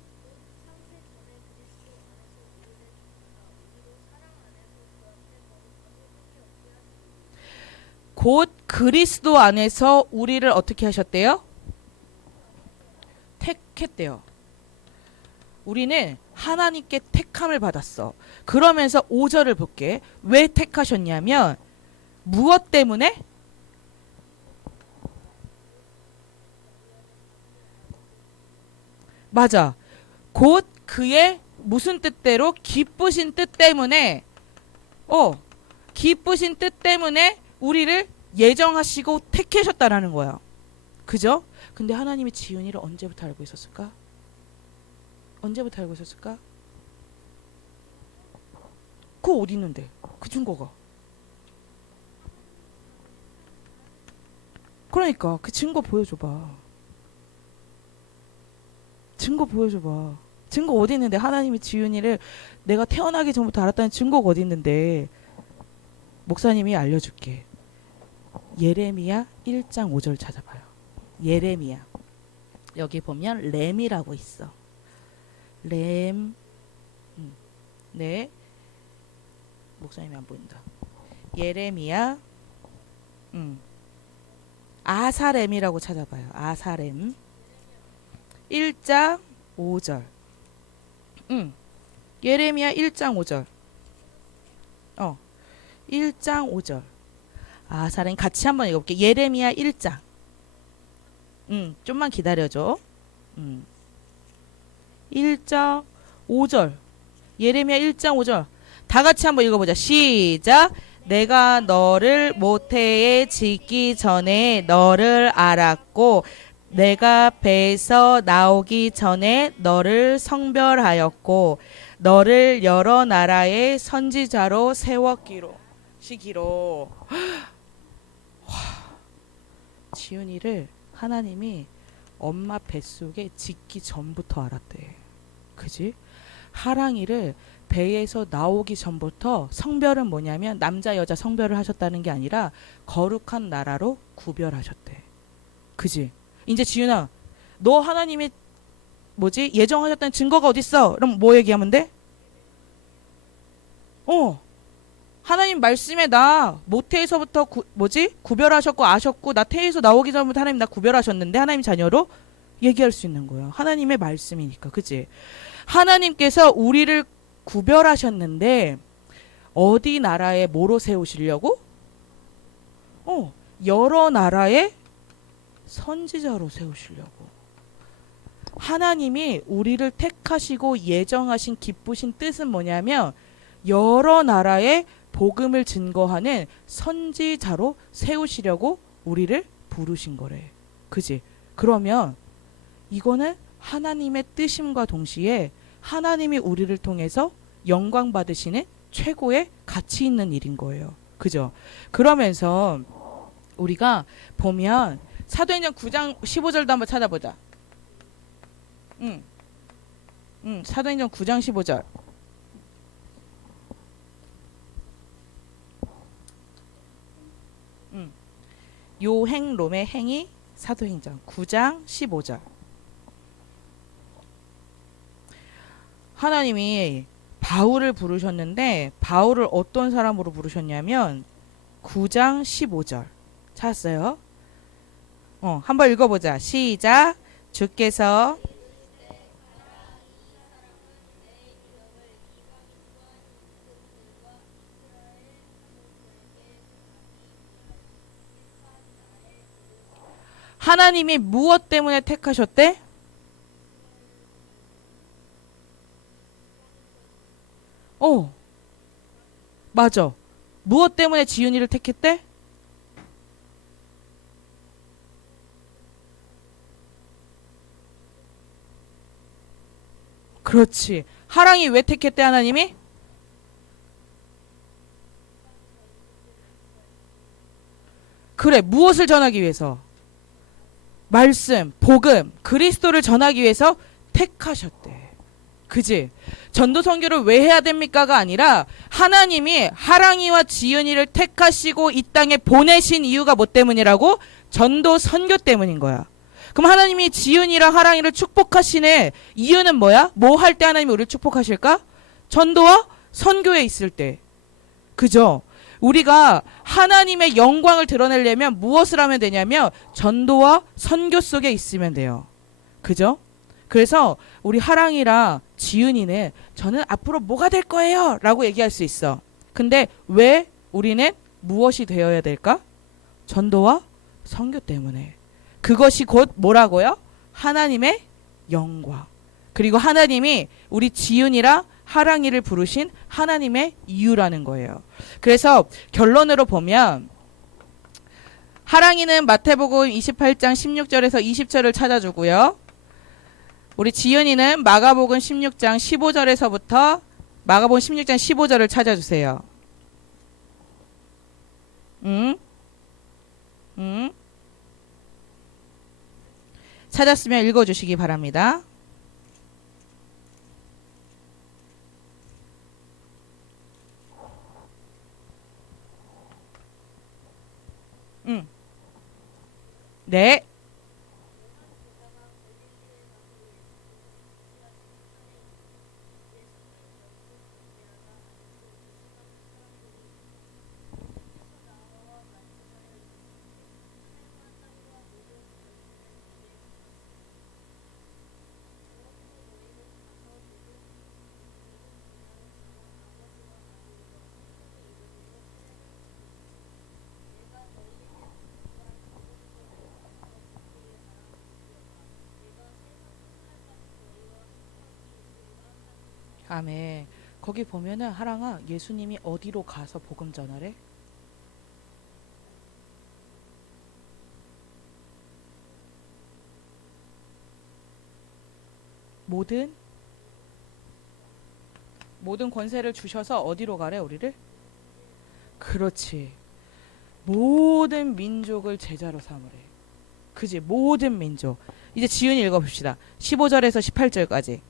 곧 그리스도 안에서 우리를 어떻게 하셨대요? 택했대요. 우리는 하나님께 택함을 받았어. 그러면서 5절을 볼게. 왜 택하셨냐면 무엇 때문에? 맞아. 곧 그의 무슨 뜻대로? 기쁘신 뜻 때문에 기쁘신 뜻 때문에 우리를 예정하시고 택하셨다라는 거야. 그죠? 근데 하나님이 지은이를 언제부터 알고 있었을까? 언제부터 알고 있었을까? 그거 어디 있는데? 그 증거가. 그러니까 그 증거 보여줘봐. 증거 보여줘봐. 증거 어디 있는데? 하나님이 지은이를 내가 태어나기 전부터 알았다는 증거가 어디 있는데? 목사님이 알려줄게. 예레미야 1장 5절 찾아봐요. 예레미야. 여기 보면 램이라고 있어. 램. 네. 목사님이 안 보인다. 예레미야. 아사렘이라고 찾아봐요. 아사렘. 1장 5절. 예레미야 1장 5절. 1장 5절. 아사렘 같이 한번 읽어볼게. 예레미야 1장. 좀만 기다려줘. 1장 5절. 예레미야 1장 5절. 다 같이 한번 읽어보자. 시작. 내가 너를 모태에 짓기 전에 너를 알았고 내가 배에서 나오기 전에 너를 성별하였고 너를 여러 나라의 선지자로 세웠기로 시기로. 지훈이를 하나님이 엄마 뱃속에 짓기 전부터 알았대. 그지? 하랑이를 배에서 나오기 전부터 성별은 뭐냐면 남자 여자 성별을 하셨다는 게 아니라 거룩한 나라로 구별하셨대. 그지? 이제 지윤아, 너 하나님이 예정하셨다는 증거가 어딨어? 그럼 뭐 얘기하면 돼? 하나님 말씀에 나 모태에서부터 구별하셨고 아셨고 나 태에서 나오기 전부터 하나님 나 구별하셨는데 하나님 자녀로 얘기할 수 있는 거예요. 하나님의 말씀이니까. 그치? 하나님께서 우리를 구별하셨는데 어디 나라에 뭐로 세우시려고? 여러 나라의 선지자로 세우시려고. 하나님이 우리를 택하시고 예정하신 기쁘신 뜻은 뭐냐면 여러 나라의 복음을 증거하는 선지자로 세우시려고 우리를 부르신 거래. 그지? 그러면 이거는 하나님의 뜻임과 동시에 하나님이 우리를 통해서 영광 받으시는 최고의 가치 있는 일인 거예요. 그죠? 그러면서 우리가 보면 사도행전 9장 15절도 한번 찾아보자. 사도행전 9장 15절. 요행롬의 행이 사도행전 9장 15절. 하나님이 바울을 부르셨는데 바울을 어떤 사람으로 부르셨냐면 9장 15절. 찾았어요? 한번 읽어보자. 시작. 주께서 하나님이 무엇 때문에 택하셨대? 맞아. 무엇 때문에 지은이를 택했대? 그렇지. 하랑이 왜 택했대, 하나님이? 그래, 무엇을 전하기 위해서? 말씀, 복음, 그리스도를 전하기 위해서 택하셨대. 그지? 전도 선교를 왜 해야 됩니까가 아니라 하나님이 하랑이와 지은이를 택하시고 이 땅에 보내신 이유가 뭐 때문이라고? 전도 선교 때문인 거야. 그럼 하나님이 지은이랑 하랑이를 축복하시네. 이유는 뭐야? 뭐 할 때 하나님이 우리를 축복하실까? 전도와 선교에 있을 때. 그죠? 우리가 하나님의 영광을 드러내려면 무엇을 하면 되냐면 전도와 선교 속에 있으면 돼요. 그죠? 그래서 우리 하랑이랑 지은이는 저는 앞으로 뭐가 될 거예요 라고 얘기할 수 있어. 근데 왜 우리는 무엇이 되어야 될까? 전도와 선교 때문에. 그것이 곧 뭐라고요? 하나님의 영광. 그리고 하나님이 우리 지은이랑 하랑이를 부르신 하나님의 이유라는 거예요. 그래서 결론으로 보면 하랑이는 마태복음 28장 16절에서 20절을 찾아주고요. 우리 지은이는 마가복음 16장 15절에서부터 마가복음 16장 15절을 찾아주세요. 찾았으면 읽어주시기 바랍니다. 네. 아멘. 거기 보면은 하랑아 예수님이 어디로 가서 복음 전하래? 모든 권세를 주셔서 어디로 가래 우리를? 그렇지. 모든 민족을 제자로 삼으래. 그지? 모든 민족. 이제 지은이 읽어봅시다. 15절에서 18절까지.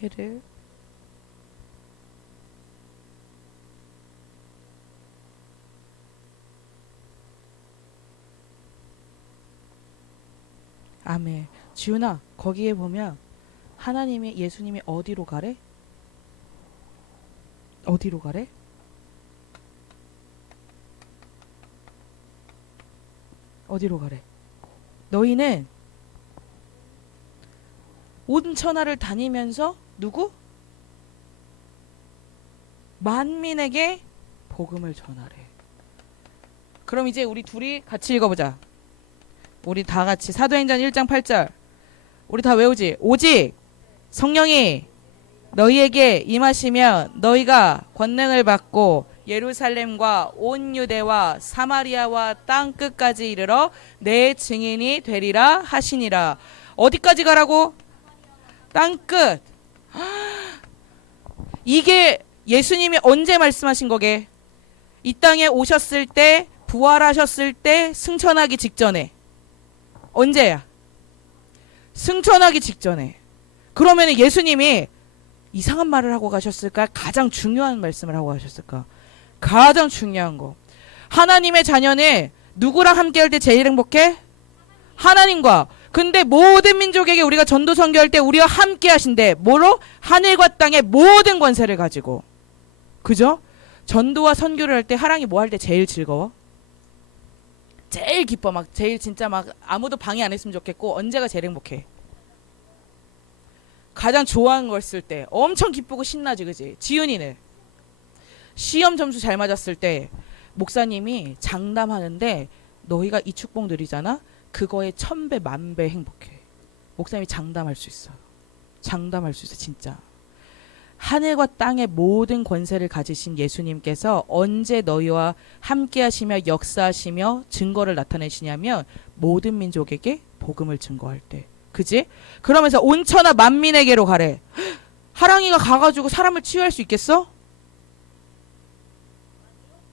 해를 아멘. 지훈아, 거기에 보면 하나님이 예수님이 어디로 가래? 어디로 가래? 어디로 가래? 너희는 온 천하를 다니면서 누구? 만민에게 복음을 전하래. 그럼 이제 우리 둘이 같이 읽어보자. 우리 다 같이 사도행전 1장 8절. 우리 다 외우지? 오직 성령이 너희에게 임하시면 너희가 권능을 받고 예루살렘과 온 유대와 사마리아와 땅 끝까지 이르러 내 증인이 되리라 하시니라. 어디까지 가라고? 땅 끝. 이게 예수님이 언제 말씀하신 거게? 이 땅에 오셨을 때, 부활하셨을 때, 승천하기 직전에. 언제야? 승천하기 직전에. 그러면 예수님이 이상한 말을 하고 가셨을까? 가장 중요한 말씀을 하고 가셨을까? 가장 중요한 거. 하나님의 자녀는 누구랑 함께 할 때 제일 행복해? 하나님과. 근데 모든 민족에게 우리가 전도 선교할 때 우리와 함께 하신대. 뭐로? 하늘과 땅의 모든 권세를 가지고. 그죠? 전도와 선교를 할 때 하랑이 뭐 할 때 제일 즐거워? 제일 기뻐. 막 제일 진짜 막 아무도 방해 안 했으면 좋겠고. 언제가 제일 행복해? 가장 좋아하는 걸 쓸 때 엄청 기쁘고 신나지. 그지? 지은이는 시험 점수 잘 맞았을 때 목사님이 장담하는데 너희가 이 축복 누리잖아. 그거에 1000배 만배 행복해. 목사님이 장담할 수 있어. 장담할 수 있어. 진짜. 하늘과 땅의 모든 권세를 가지신 예수님께서 언제 너희와 함께 하시며 역사하시며 증거를 나타내시냐면 모든 민족에게 복음을 증거할 때. 그지? 그러면서 온천하 만민에게로 가래. 하랑이가 가가지고 사람을 치유할 수 있겠어?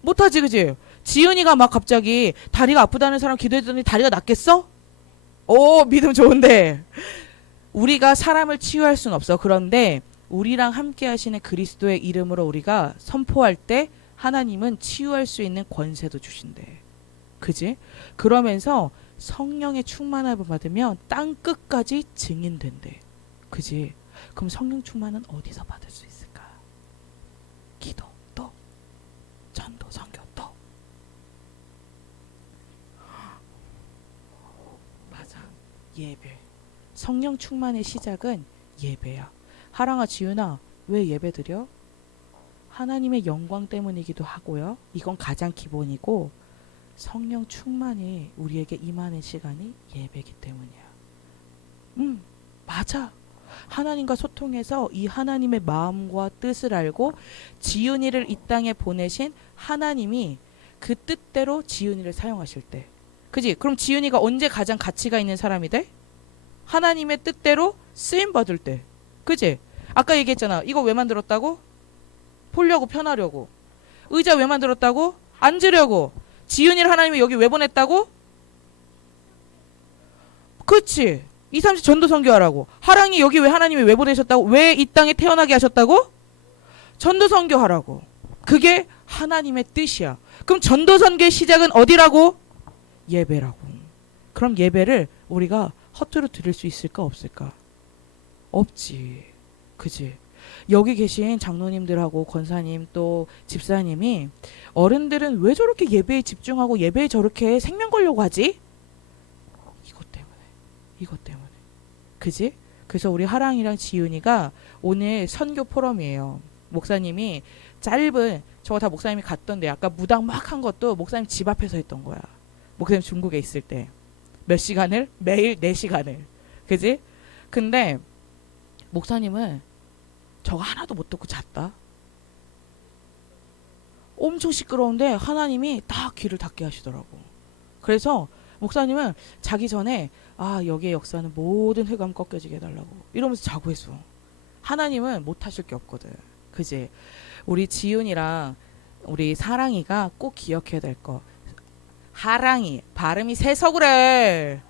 못하지. 그지? 지은이가 막 갑자기 다리가 아프다는 사람 기도했더니 다리가 낫겠어? 오, 믿음 좋은데. 우리가 사람을 치유할 수는 없어. 그런데 우리랑 함께 하시는 그리스도의 이름으로 우리가 선포할 때 하나님은 치유할 수 있는 권세도 주신대. 그지? 그러면서 성령의 충만함을 받으면 땅 끝까지 증인된대. 그지? 그럼 성령 충만은 어디서 받을 수 있을까? 기도 또 전도 선교 또. 맞아. 예배. 성령 충만의 시작은 예배야. 하랑아, 지윤아, 왜 예배 드려? 하나님의 영광 때문이기도 하고요. 이건 가장 기본이고 성령 충만이 우리에게 임하는 시간이 예배이기 때문이야. 맞아. 하나님과 소통해서 이 하나님의 마음과 뜻을 알고 지은이를 이 땅에 보내신 하나님이 그 뜻대로 지은이를 사용하실 때. 그지? 그럼 지은이가 언제 가장 가치가 있는 사람이 돼? 하나님의 뜻대로 쓰임 받을 때. 그지? 아까 얘기했잖아. 이거 왜 만들었다고? 보려고, 편하려고. 의자 왜 만들었다고? 앉으려고. 지은이를 하나님이 여기 왜 보냈다고? 그치. 2, 30 전도 선교하라고. 하랑이 여기 왜 하나님이 왜 보내셨다고? 왜 이 땅에 태어나게 하셨다고? 전도 선교하라고. 그게 하나님의 뜻이야. 그럼 전도 선교의 시작은 어디라고? 예배라고. 그럼 예배를 우리가 허투루 드릴 수 있을까 없을까? 없지. 그지? 여기 계신 장로님들하고 권사님 또 집사님이 어른들은 왜 저렇게 예배에 집중하고 예배에 저렇게 생명 걸려고 하지? 이것 때문에. 그지? 그래서 우리 하랑이랑 지윤이가 오늘 선교 포럼이에요. 목사님이 짧은, 저거 다 목사님이 갔던데 아까 무당 막 한 것도 목사님 집 앞에서 했던 거야. 목사님 중국에 있을 때. 몇 시간을? 매일 4시간을. 그지? 근데 목사님은 저거 하나도 못 듣고 잤다. 엄청 시끄러운데 하나님이 다 귀를 닫게 하시더라고. 그래서 목사님은 자기 전에 여기의 역사는 모든 흑암 꺾여지게 해달라고 이러면서 자고 했어. 하나님은 못하실 게 없거든. 그지? 우리 지윤이랑 우리 사랑이가 꼭 기억해야 될 거. 하랑이 발음이 세서 그래.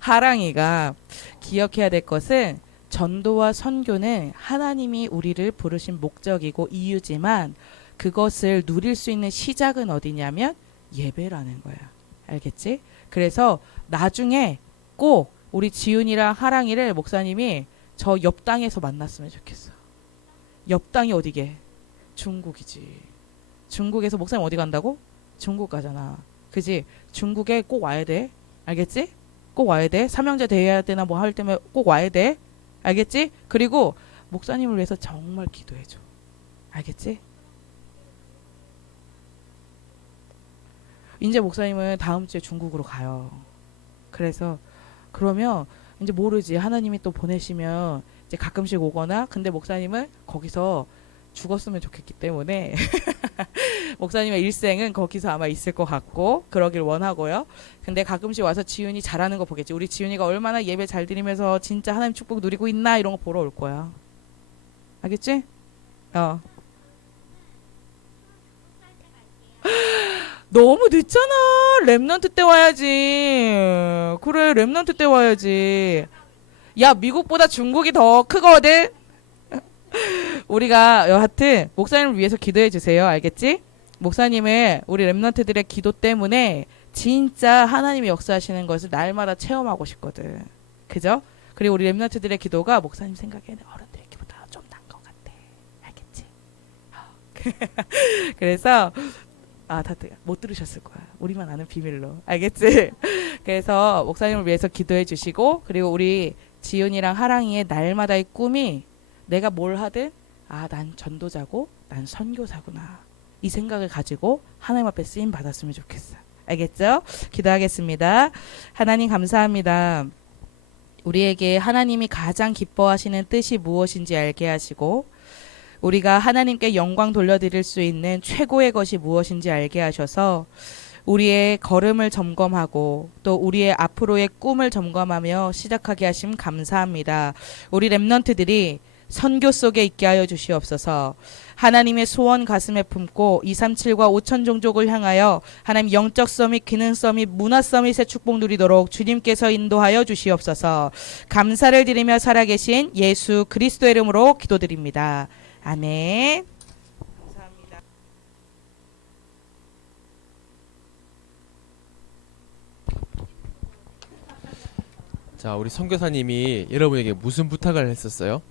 하랑이가 기억해야 될 것은 전도와 선교는 하나님이 우리를 부르신 목적이고 이유지만 그것을 누릴 수 있는 시작은 어디냐면 예배라는 거야. 알겠지? 그래서 나중에 꼭 우리 지윤이랑 하랑이를 목사님이 저 옆 땅에서 만났으면 좋겠어. 옆 땅이 어디게? 중국이지. 중국에서 목사님 어디 간다고? 중국 가잖아. 그지? 중국에 꼭 와야 돼. 알겠지? 꼭 와야 돼. 삼형제 대해야 되나 뭐 할 때면 꼭 와야 돼. 알겠지? 그리고 목사님을 위해서 정말 기도해줘. 알겠지? 이제 목사님은 다음 주에 중국으로 가요. 그래서 그러면 이제 모르지. 하나님이 또 보내시면 이제 가끔씩 오거나, 근데 목사님은 거기서 죽었으면 좋겠기 때문에 목사님의 일생은 거기서 아마 있을 것 같고 그러길 원하고요. 근데 가끔씩 와서 지윤이 잘하는 거 보겠지. 우리 지윤이가 얼마나 예배 잘 드리면서 진짜 하나님 축복 누리고 있나 이런 거 보러 올 거야. 알겠지? 어. 너무 늦잖아. 랩넌트 때 와야지. 그래, 랩넌트 때 와야지. 야, 미국보다 중국이 더 크거든. 우리가 여하튼 목사님을 위해서 기도해 주세요. 알겠지? 목사님은 우리 랩넌트들의 기도 때문에 진짜 하나님이 역사하시는 것을 날마다 체험하고 싶거든. 그죠? 그리고 우리 랩넌트들의 기도가 목사님 생각에는 어른들의 기보다 좀 난 것 같아. 알겠지? 그래서 다들 못 들으셨을 거야. 우리만 아는 비밀로. 알겠지? 그래서 목사님을 위해서 기도해 주시고, 그리고 우리 지윤이랑 하랑이의 날마다의 꿈이 내가 뭘 하든 난 전도자고 난 선교사구나, 이 생각을 가지고 하나님 앞에 쓰임 받았으면 좋겠어. 알겠죠? 기도하겠습니다. 하나님 감사합니다. 우리에게 하나님이 가장 기뻐하시는 뜻이 무엇인지 알게 하시고, 우리가 하나님께 영광 돌려드릴 수 있는 최고의 것이 무엇인지 알게 하셔서 우리의 걸음을 점검하고 또 우리의 앞으로의 꿈을 점검하며 시작하게 하심 감사합니다. 우리 랩넌트들이 선교 속에 있게 하여 주시옵소서. 하나님의 소원 가슴에 품고 237과 5천 종족을 향하여 하나님 영적 서밋, 기능 서밋, 문화 서밋의 축복 누리도록 주님께서 인도하여 주시옵소서. 감사를 드리며 살아계신 예수 그리스도의 이름으로 기도드립니다. 아멘. 감사합니다. 자, 우리 선교사님이 여러분에게 무슨 부탁을 했었어요?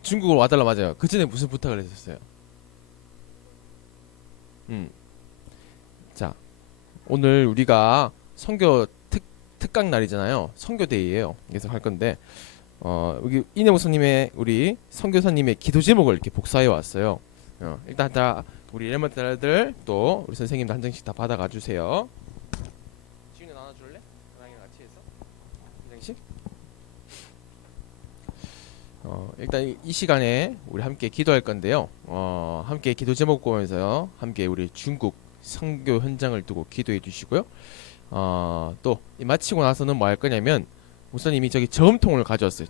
중국으로 와달라. 맞아요. 그 전에 무슨 부탁을 했었어요? 자, 오늘 우리가 선교 특강 날이잖아요. 선교데이예요. 그래서 할 건데, 여기 이내 목사님의 우리 선교사님의 기도 제목을 이렇게 복사해 왔어요. 일단 다 우리 랩런트들 또 우리 선생님도 한 장씩 다 받아가 주세요. 지훈이 나눠줄래? 나랑이랑 같이 해서 한 장씩. 일단 이 시간에 우리 함께 기도할 건데요. 함께 기도 제목 보면서요. 함께 우리 중국 선교 현장을 두고 기도해 주시고요. 또 마치고 나서는 뭐 할 거냐면 목사님이 저기 저음통을 가져왔어요.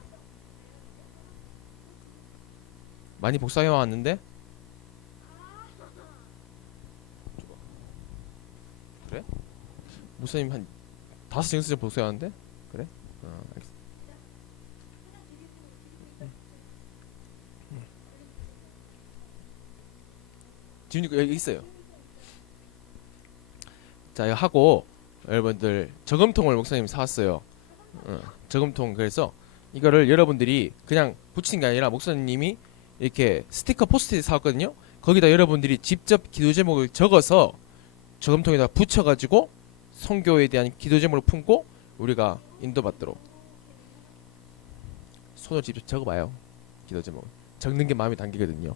많이 복사해 왔는데? 그래? 목사님 한 5장씩 복사해 왔는데? 그래? 알겠어. 지훈이 여기 있어요. 자, 이거 하고 여러분들 저금통을 목사님 사왔어요. 저금통. 그래서 이거를 여러분들이 그냥 붙이는 게 아니라 목사님이 이렇게 스티커 포스트잇 사왔거든요. 거기다 여러분들이 직접 기도 제목을 적어서 저금통에다 붙여가지고 선교에 대한 기도 제목을 품고 우리가 인도받도록 손을 직접 적어봐요. 기도 제목 적는 게 마음이 당기거든요.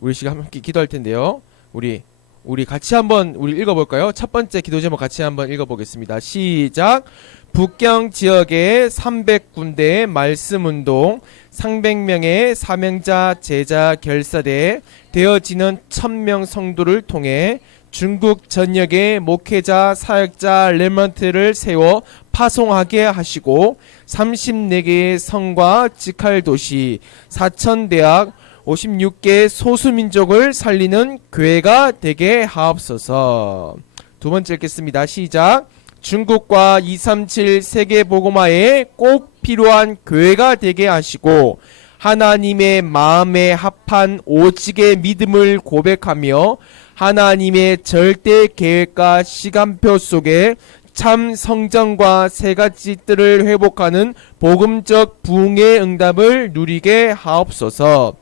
우리 시간 함께 기도할 텐데요. 우리 같이 한번 우리 읽어볼까요? 첫 번째 기도 제목 같이 한번 읽어보겠습니다. 시작. 북경 지역의 300군데의 말씀운동, 300명의 사명자 제자 결사대에 되어지는 1000명 성도를 통해 중국 전역의 목회자, 사역자, 랩런트를 세워 파송하게 하시고 34개의 성과 직할도시, 4000대학, 56개 소수민족을 살리는 교회가 되게 하옵소서. 두 번째 읽겠습니다. 시작. 중국과 237 세계복음화에 꼭 필요한 교회가 되게 하시고 하나님의 마음에 합한 오직의 믿음을 고백하며 하나님의 절대 계획과 시간표 속에 참 성전과 세 가지 뜰을 회복하는 복음적 부흥의 응답을 누리게 하옵소서.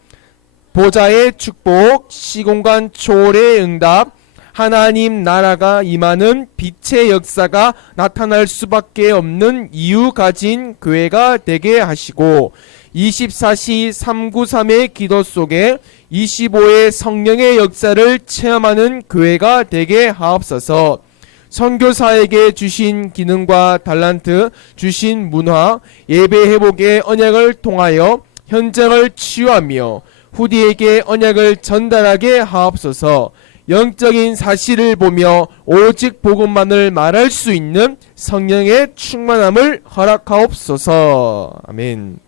보좌의 축복, 시공간 초월의 응답, 하나님 나라가 임하는 빛의 역사가 나타날 수밖에 없는 이유 가진 교회가 되게 하시고 24시 393의 기도 속에 25의 성령의 역사를 체험하는 교회가 되게 하옵소서. 선교사에게 주신 기능과 달란트, 주신 문화, 예배 회복의 언약을 통하여 현장을 치유하며 후대에게 언약을 전달하게 하옵소서. 영적인 사실을 보며 오직 복음만을 말할 수 있는 성령의 충만함을 허락하옵소서. 아멘.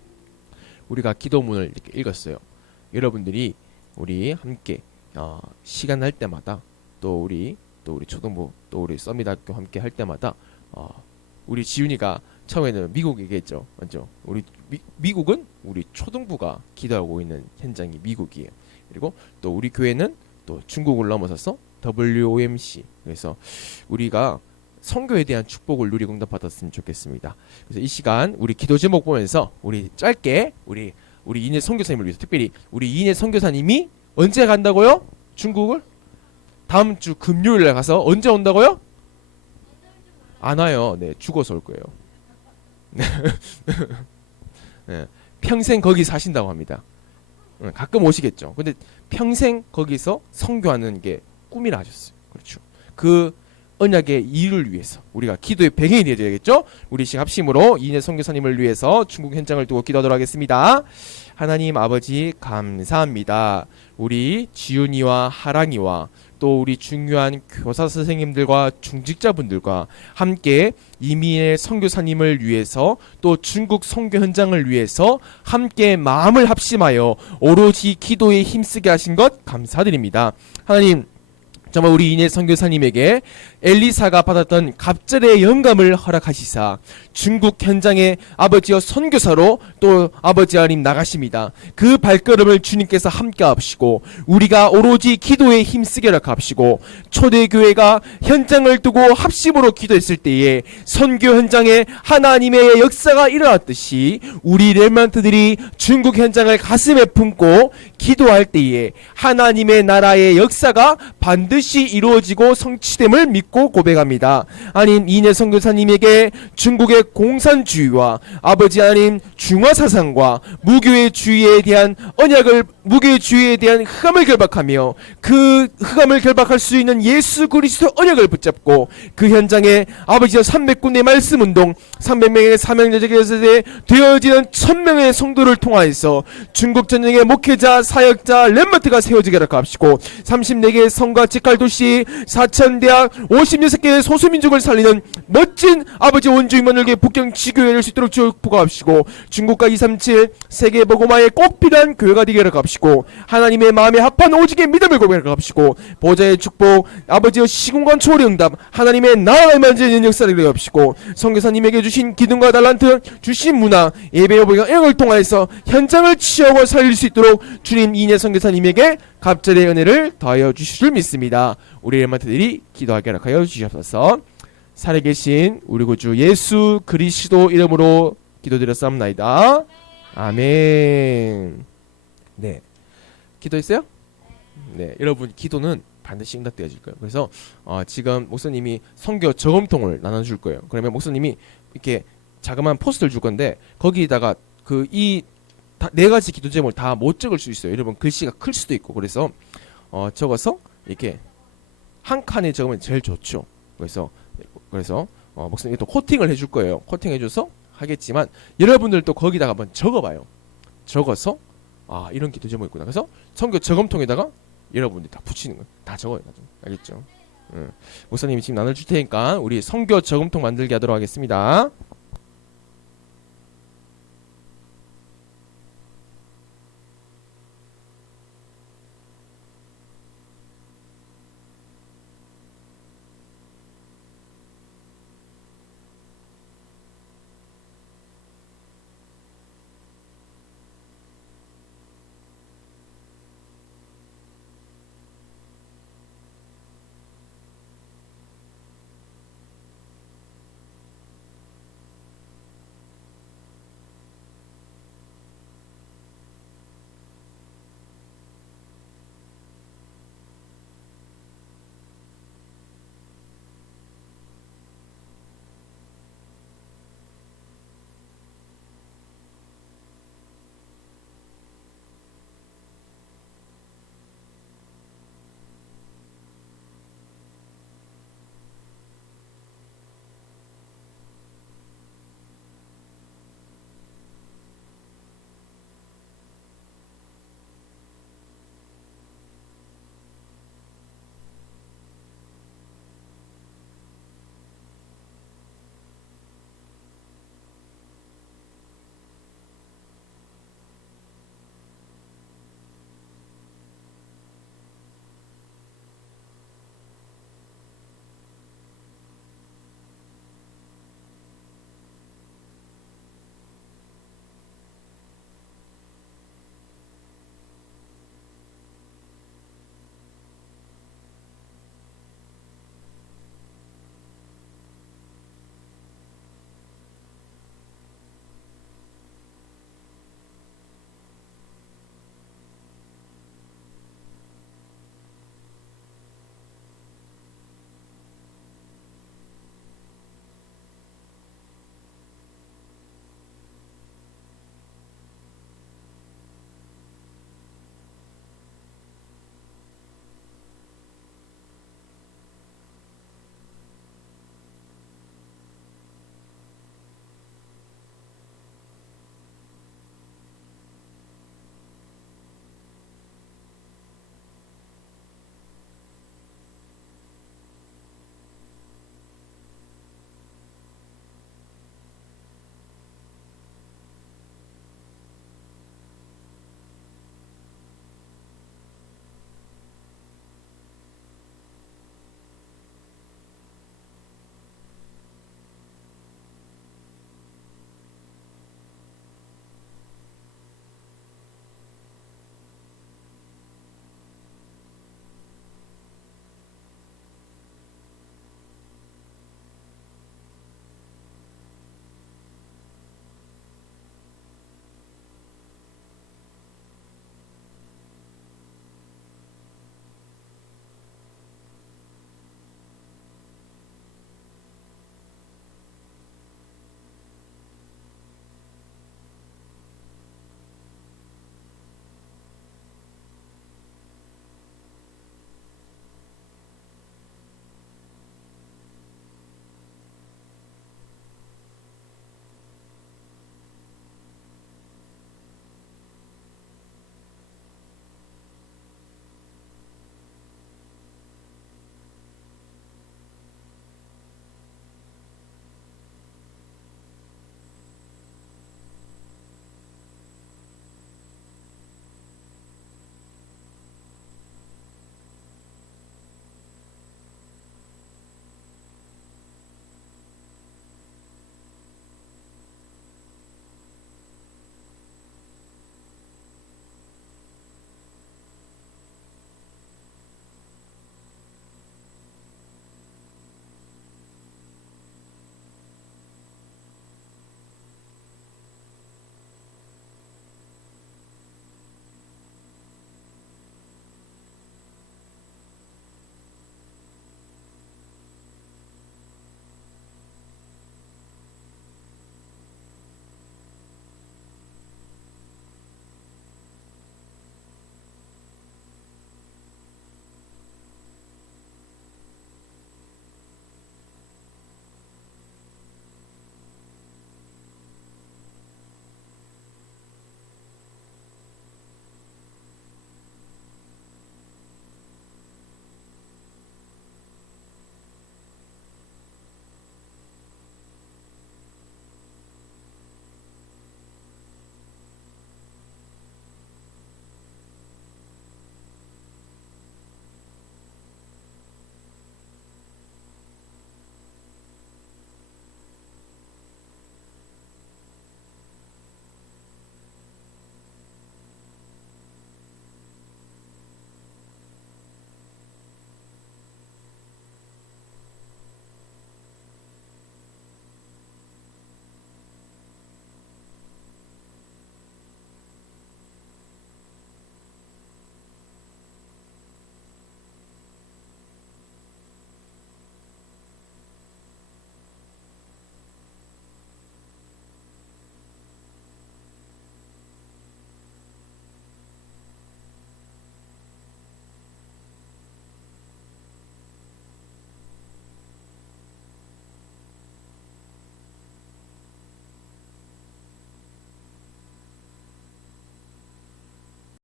우리가 기도문을 이렇게 읽었어요. 여러분들이 우리 함께 시간 날 때마다 또 우리 초등부 또 우리 썸미대학교 함께 할 때마다 우리 지훈이가 처음에는 미국 얘기했죠. 맞죠? 우리 미국은 우리 초등부가 기도하고 있는 현장이 미국이에요. 그리고 또 우리 교회는 또 중국을 넘어서서 WOMC. 그래서 우리가 선교에 대한 축복을 누리고 응답받았으면 좋겠습니다. 그래서 이 시간 우리 기도 제목 보면서 우리 짧게 우리 이인혜 선교사님을 위해서 특별히 우리 이인혜 선교사님이 언제 간다고요? 중국을? 다음 주 금요일에 가서 언제 온다고요? 안 와요. 네, 죽어서 올 거예요. 네, 평생 거기 사신다고 합니다. 가끔 오시겠죠. 근데 평생 거기서 선교하는 게 꿈이라 하셨어요. 그렇죠. 그 언약의 일을 위해서 우리가 기도의 배경이 되어야겠죠. 우리 시 합심으로 이인혜 선교사님을 위해서 중국 현장을 두고 기도하도록 하겠습니다. 하나님 아버지 감사합니다. 우리 지윤이와 하랑이와 또 우리 중요한 교사 선생님들과 중직자분들과 함께 이민의 선교사님을 위해서 또 중국 선교 현장을 위해서 함께 마음을 합심하여 오로지 기도에 힘쓰게 하신 것 감사드립니다. 하나님, 정말 우리 이인혜 선교사님에게 엘리사가 받았던 갑절의 영감을 허락하시사 중국 현장의 아버지여 선교사로 또 아버지 하나님 나가십니다. 그 발걸음을 주님께서 함께 하시고 우리가 오로지 기도에 힘쓰게 허락하시고 초대교회가 현장을 두고 합심으로 기도했을 때에 선교 현장에 하나님의 역사가 일어났듯이 우리 렘넌트들이 중국 현장을 가슴에 품고 기도할 때에 하나님의 나라의 역사가 반드시 이루어지고 성취됨을 믿고 고백합니다. 하나님, 이인혜 선교사님에게 중국의 공산주의와 아버지 하나님 중화사상과 무교회주의에 대한 언약을, 무교회주의에 대한 흑암을 결박하며 그 흑암을 결박할 수 있는 예수 그리스도 언약을 붙잡고 그 현장에 아버지의 300군의 말씀운동, 300명의 사명자적에 되어지는 1000명의 성도를 통하여서 중국 전쟁의 목회자, 사역자, 렘넌트가 세워지게 하시고 34개의 성과 직할도시, 4000대학, 56개의 소수민족을 살리는 멋진 아버지 원주민들에게 북경 지교회를 할 수 있도록 축복하시고 중국과 237 세계 복음화에 꼭 필요한 교회가 되게 하시고 하나님의 마음에 합한 오직의 믿음을 고백하시고 보좌의 축복, 아버지의 시공간 초월의 응답, 하나님의 나라를 만지는 역사를 되게 하시고 선교사님에게 주신 기둥과 달란트, 주신 문화, 예배의 영을 통하여서 현장을 치유하고 살릴 수 있도록 주님 이인혜 선교사님에게 갑절의 은혜를 더하여 주실 줄 믿습니다. 우리 렘넌트들이 기도하게 하여 주시옵소서. 살아계신 우리 구주 예수 그리스도 이름으로 기도드렸사옵나이다. 아멘. 네, 기도했어요? 네, 여러분 기도는 반드시 응답되어질 거예요. 그래서 지금 목사님이 선교 저금통을 나눠줄 거예요. 그러면 목사님이 이렇게 자그마한 포스터를 줄 건데 거기다가 그 이 네 가지 기도 제목을 다 못 적을 수 있어요. 여러분 글씨가 클 수도 있고 그래서 적어서 이렇게 한 칸에 적으면 제일 좋죠. 그래서 목사님이 또 코팅을 해줄 거예요. 코팅해줘서 하겠지만 여러분들도 거기다가 한번 적어봐요. 적어서 이런 기도 제목이 있구나. 그래서 선교 저금통에다가 여러분들이 다 붙이는 거예요. 다 적어요. 알겠죠? 목사님이 지금 나눠줄 테니까 우리 선교 저금통 만들게 하도록 하겠습니다.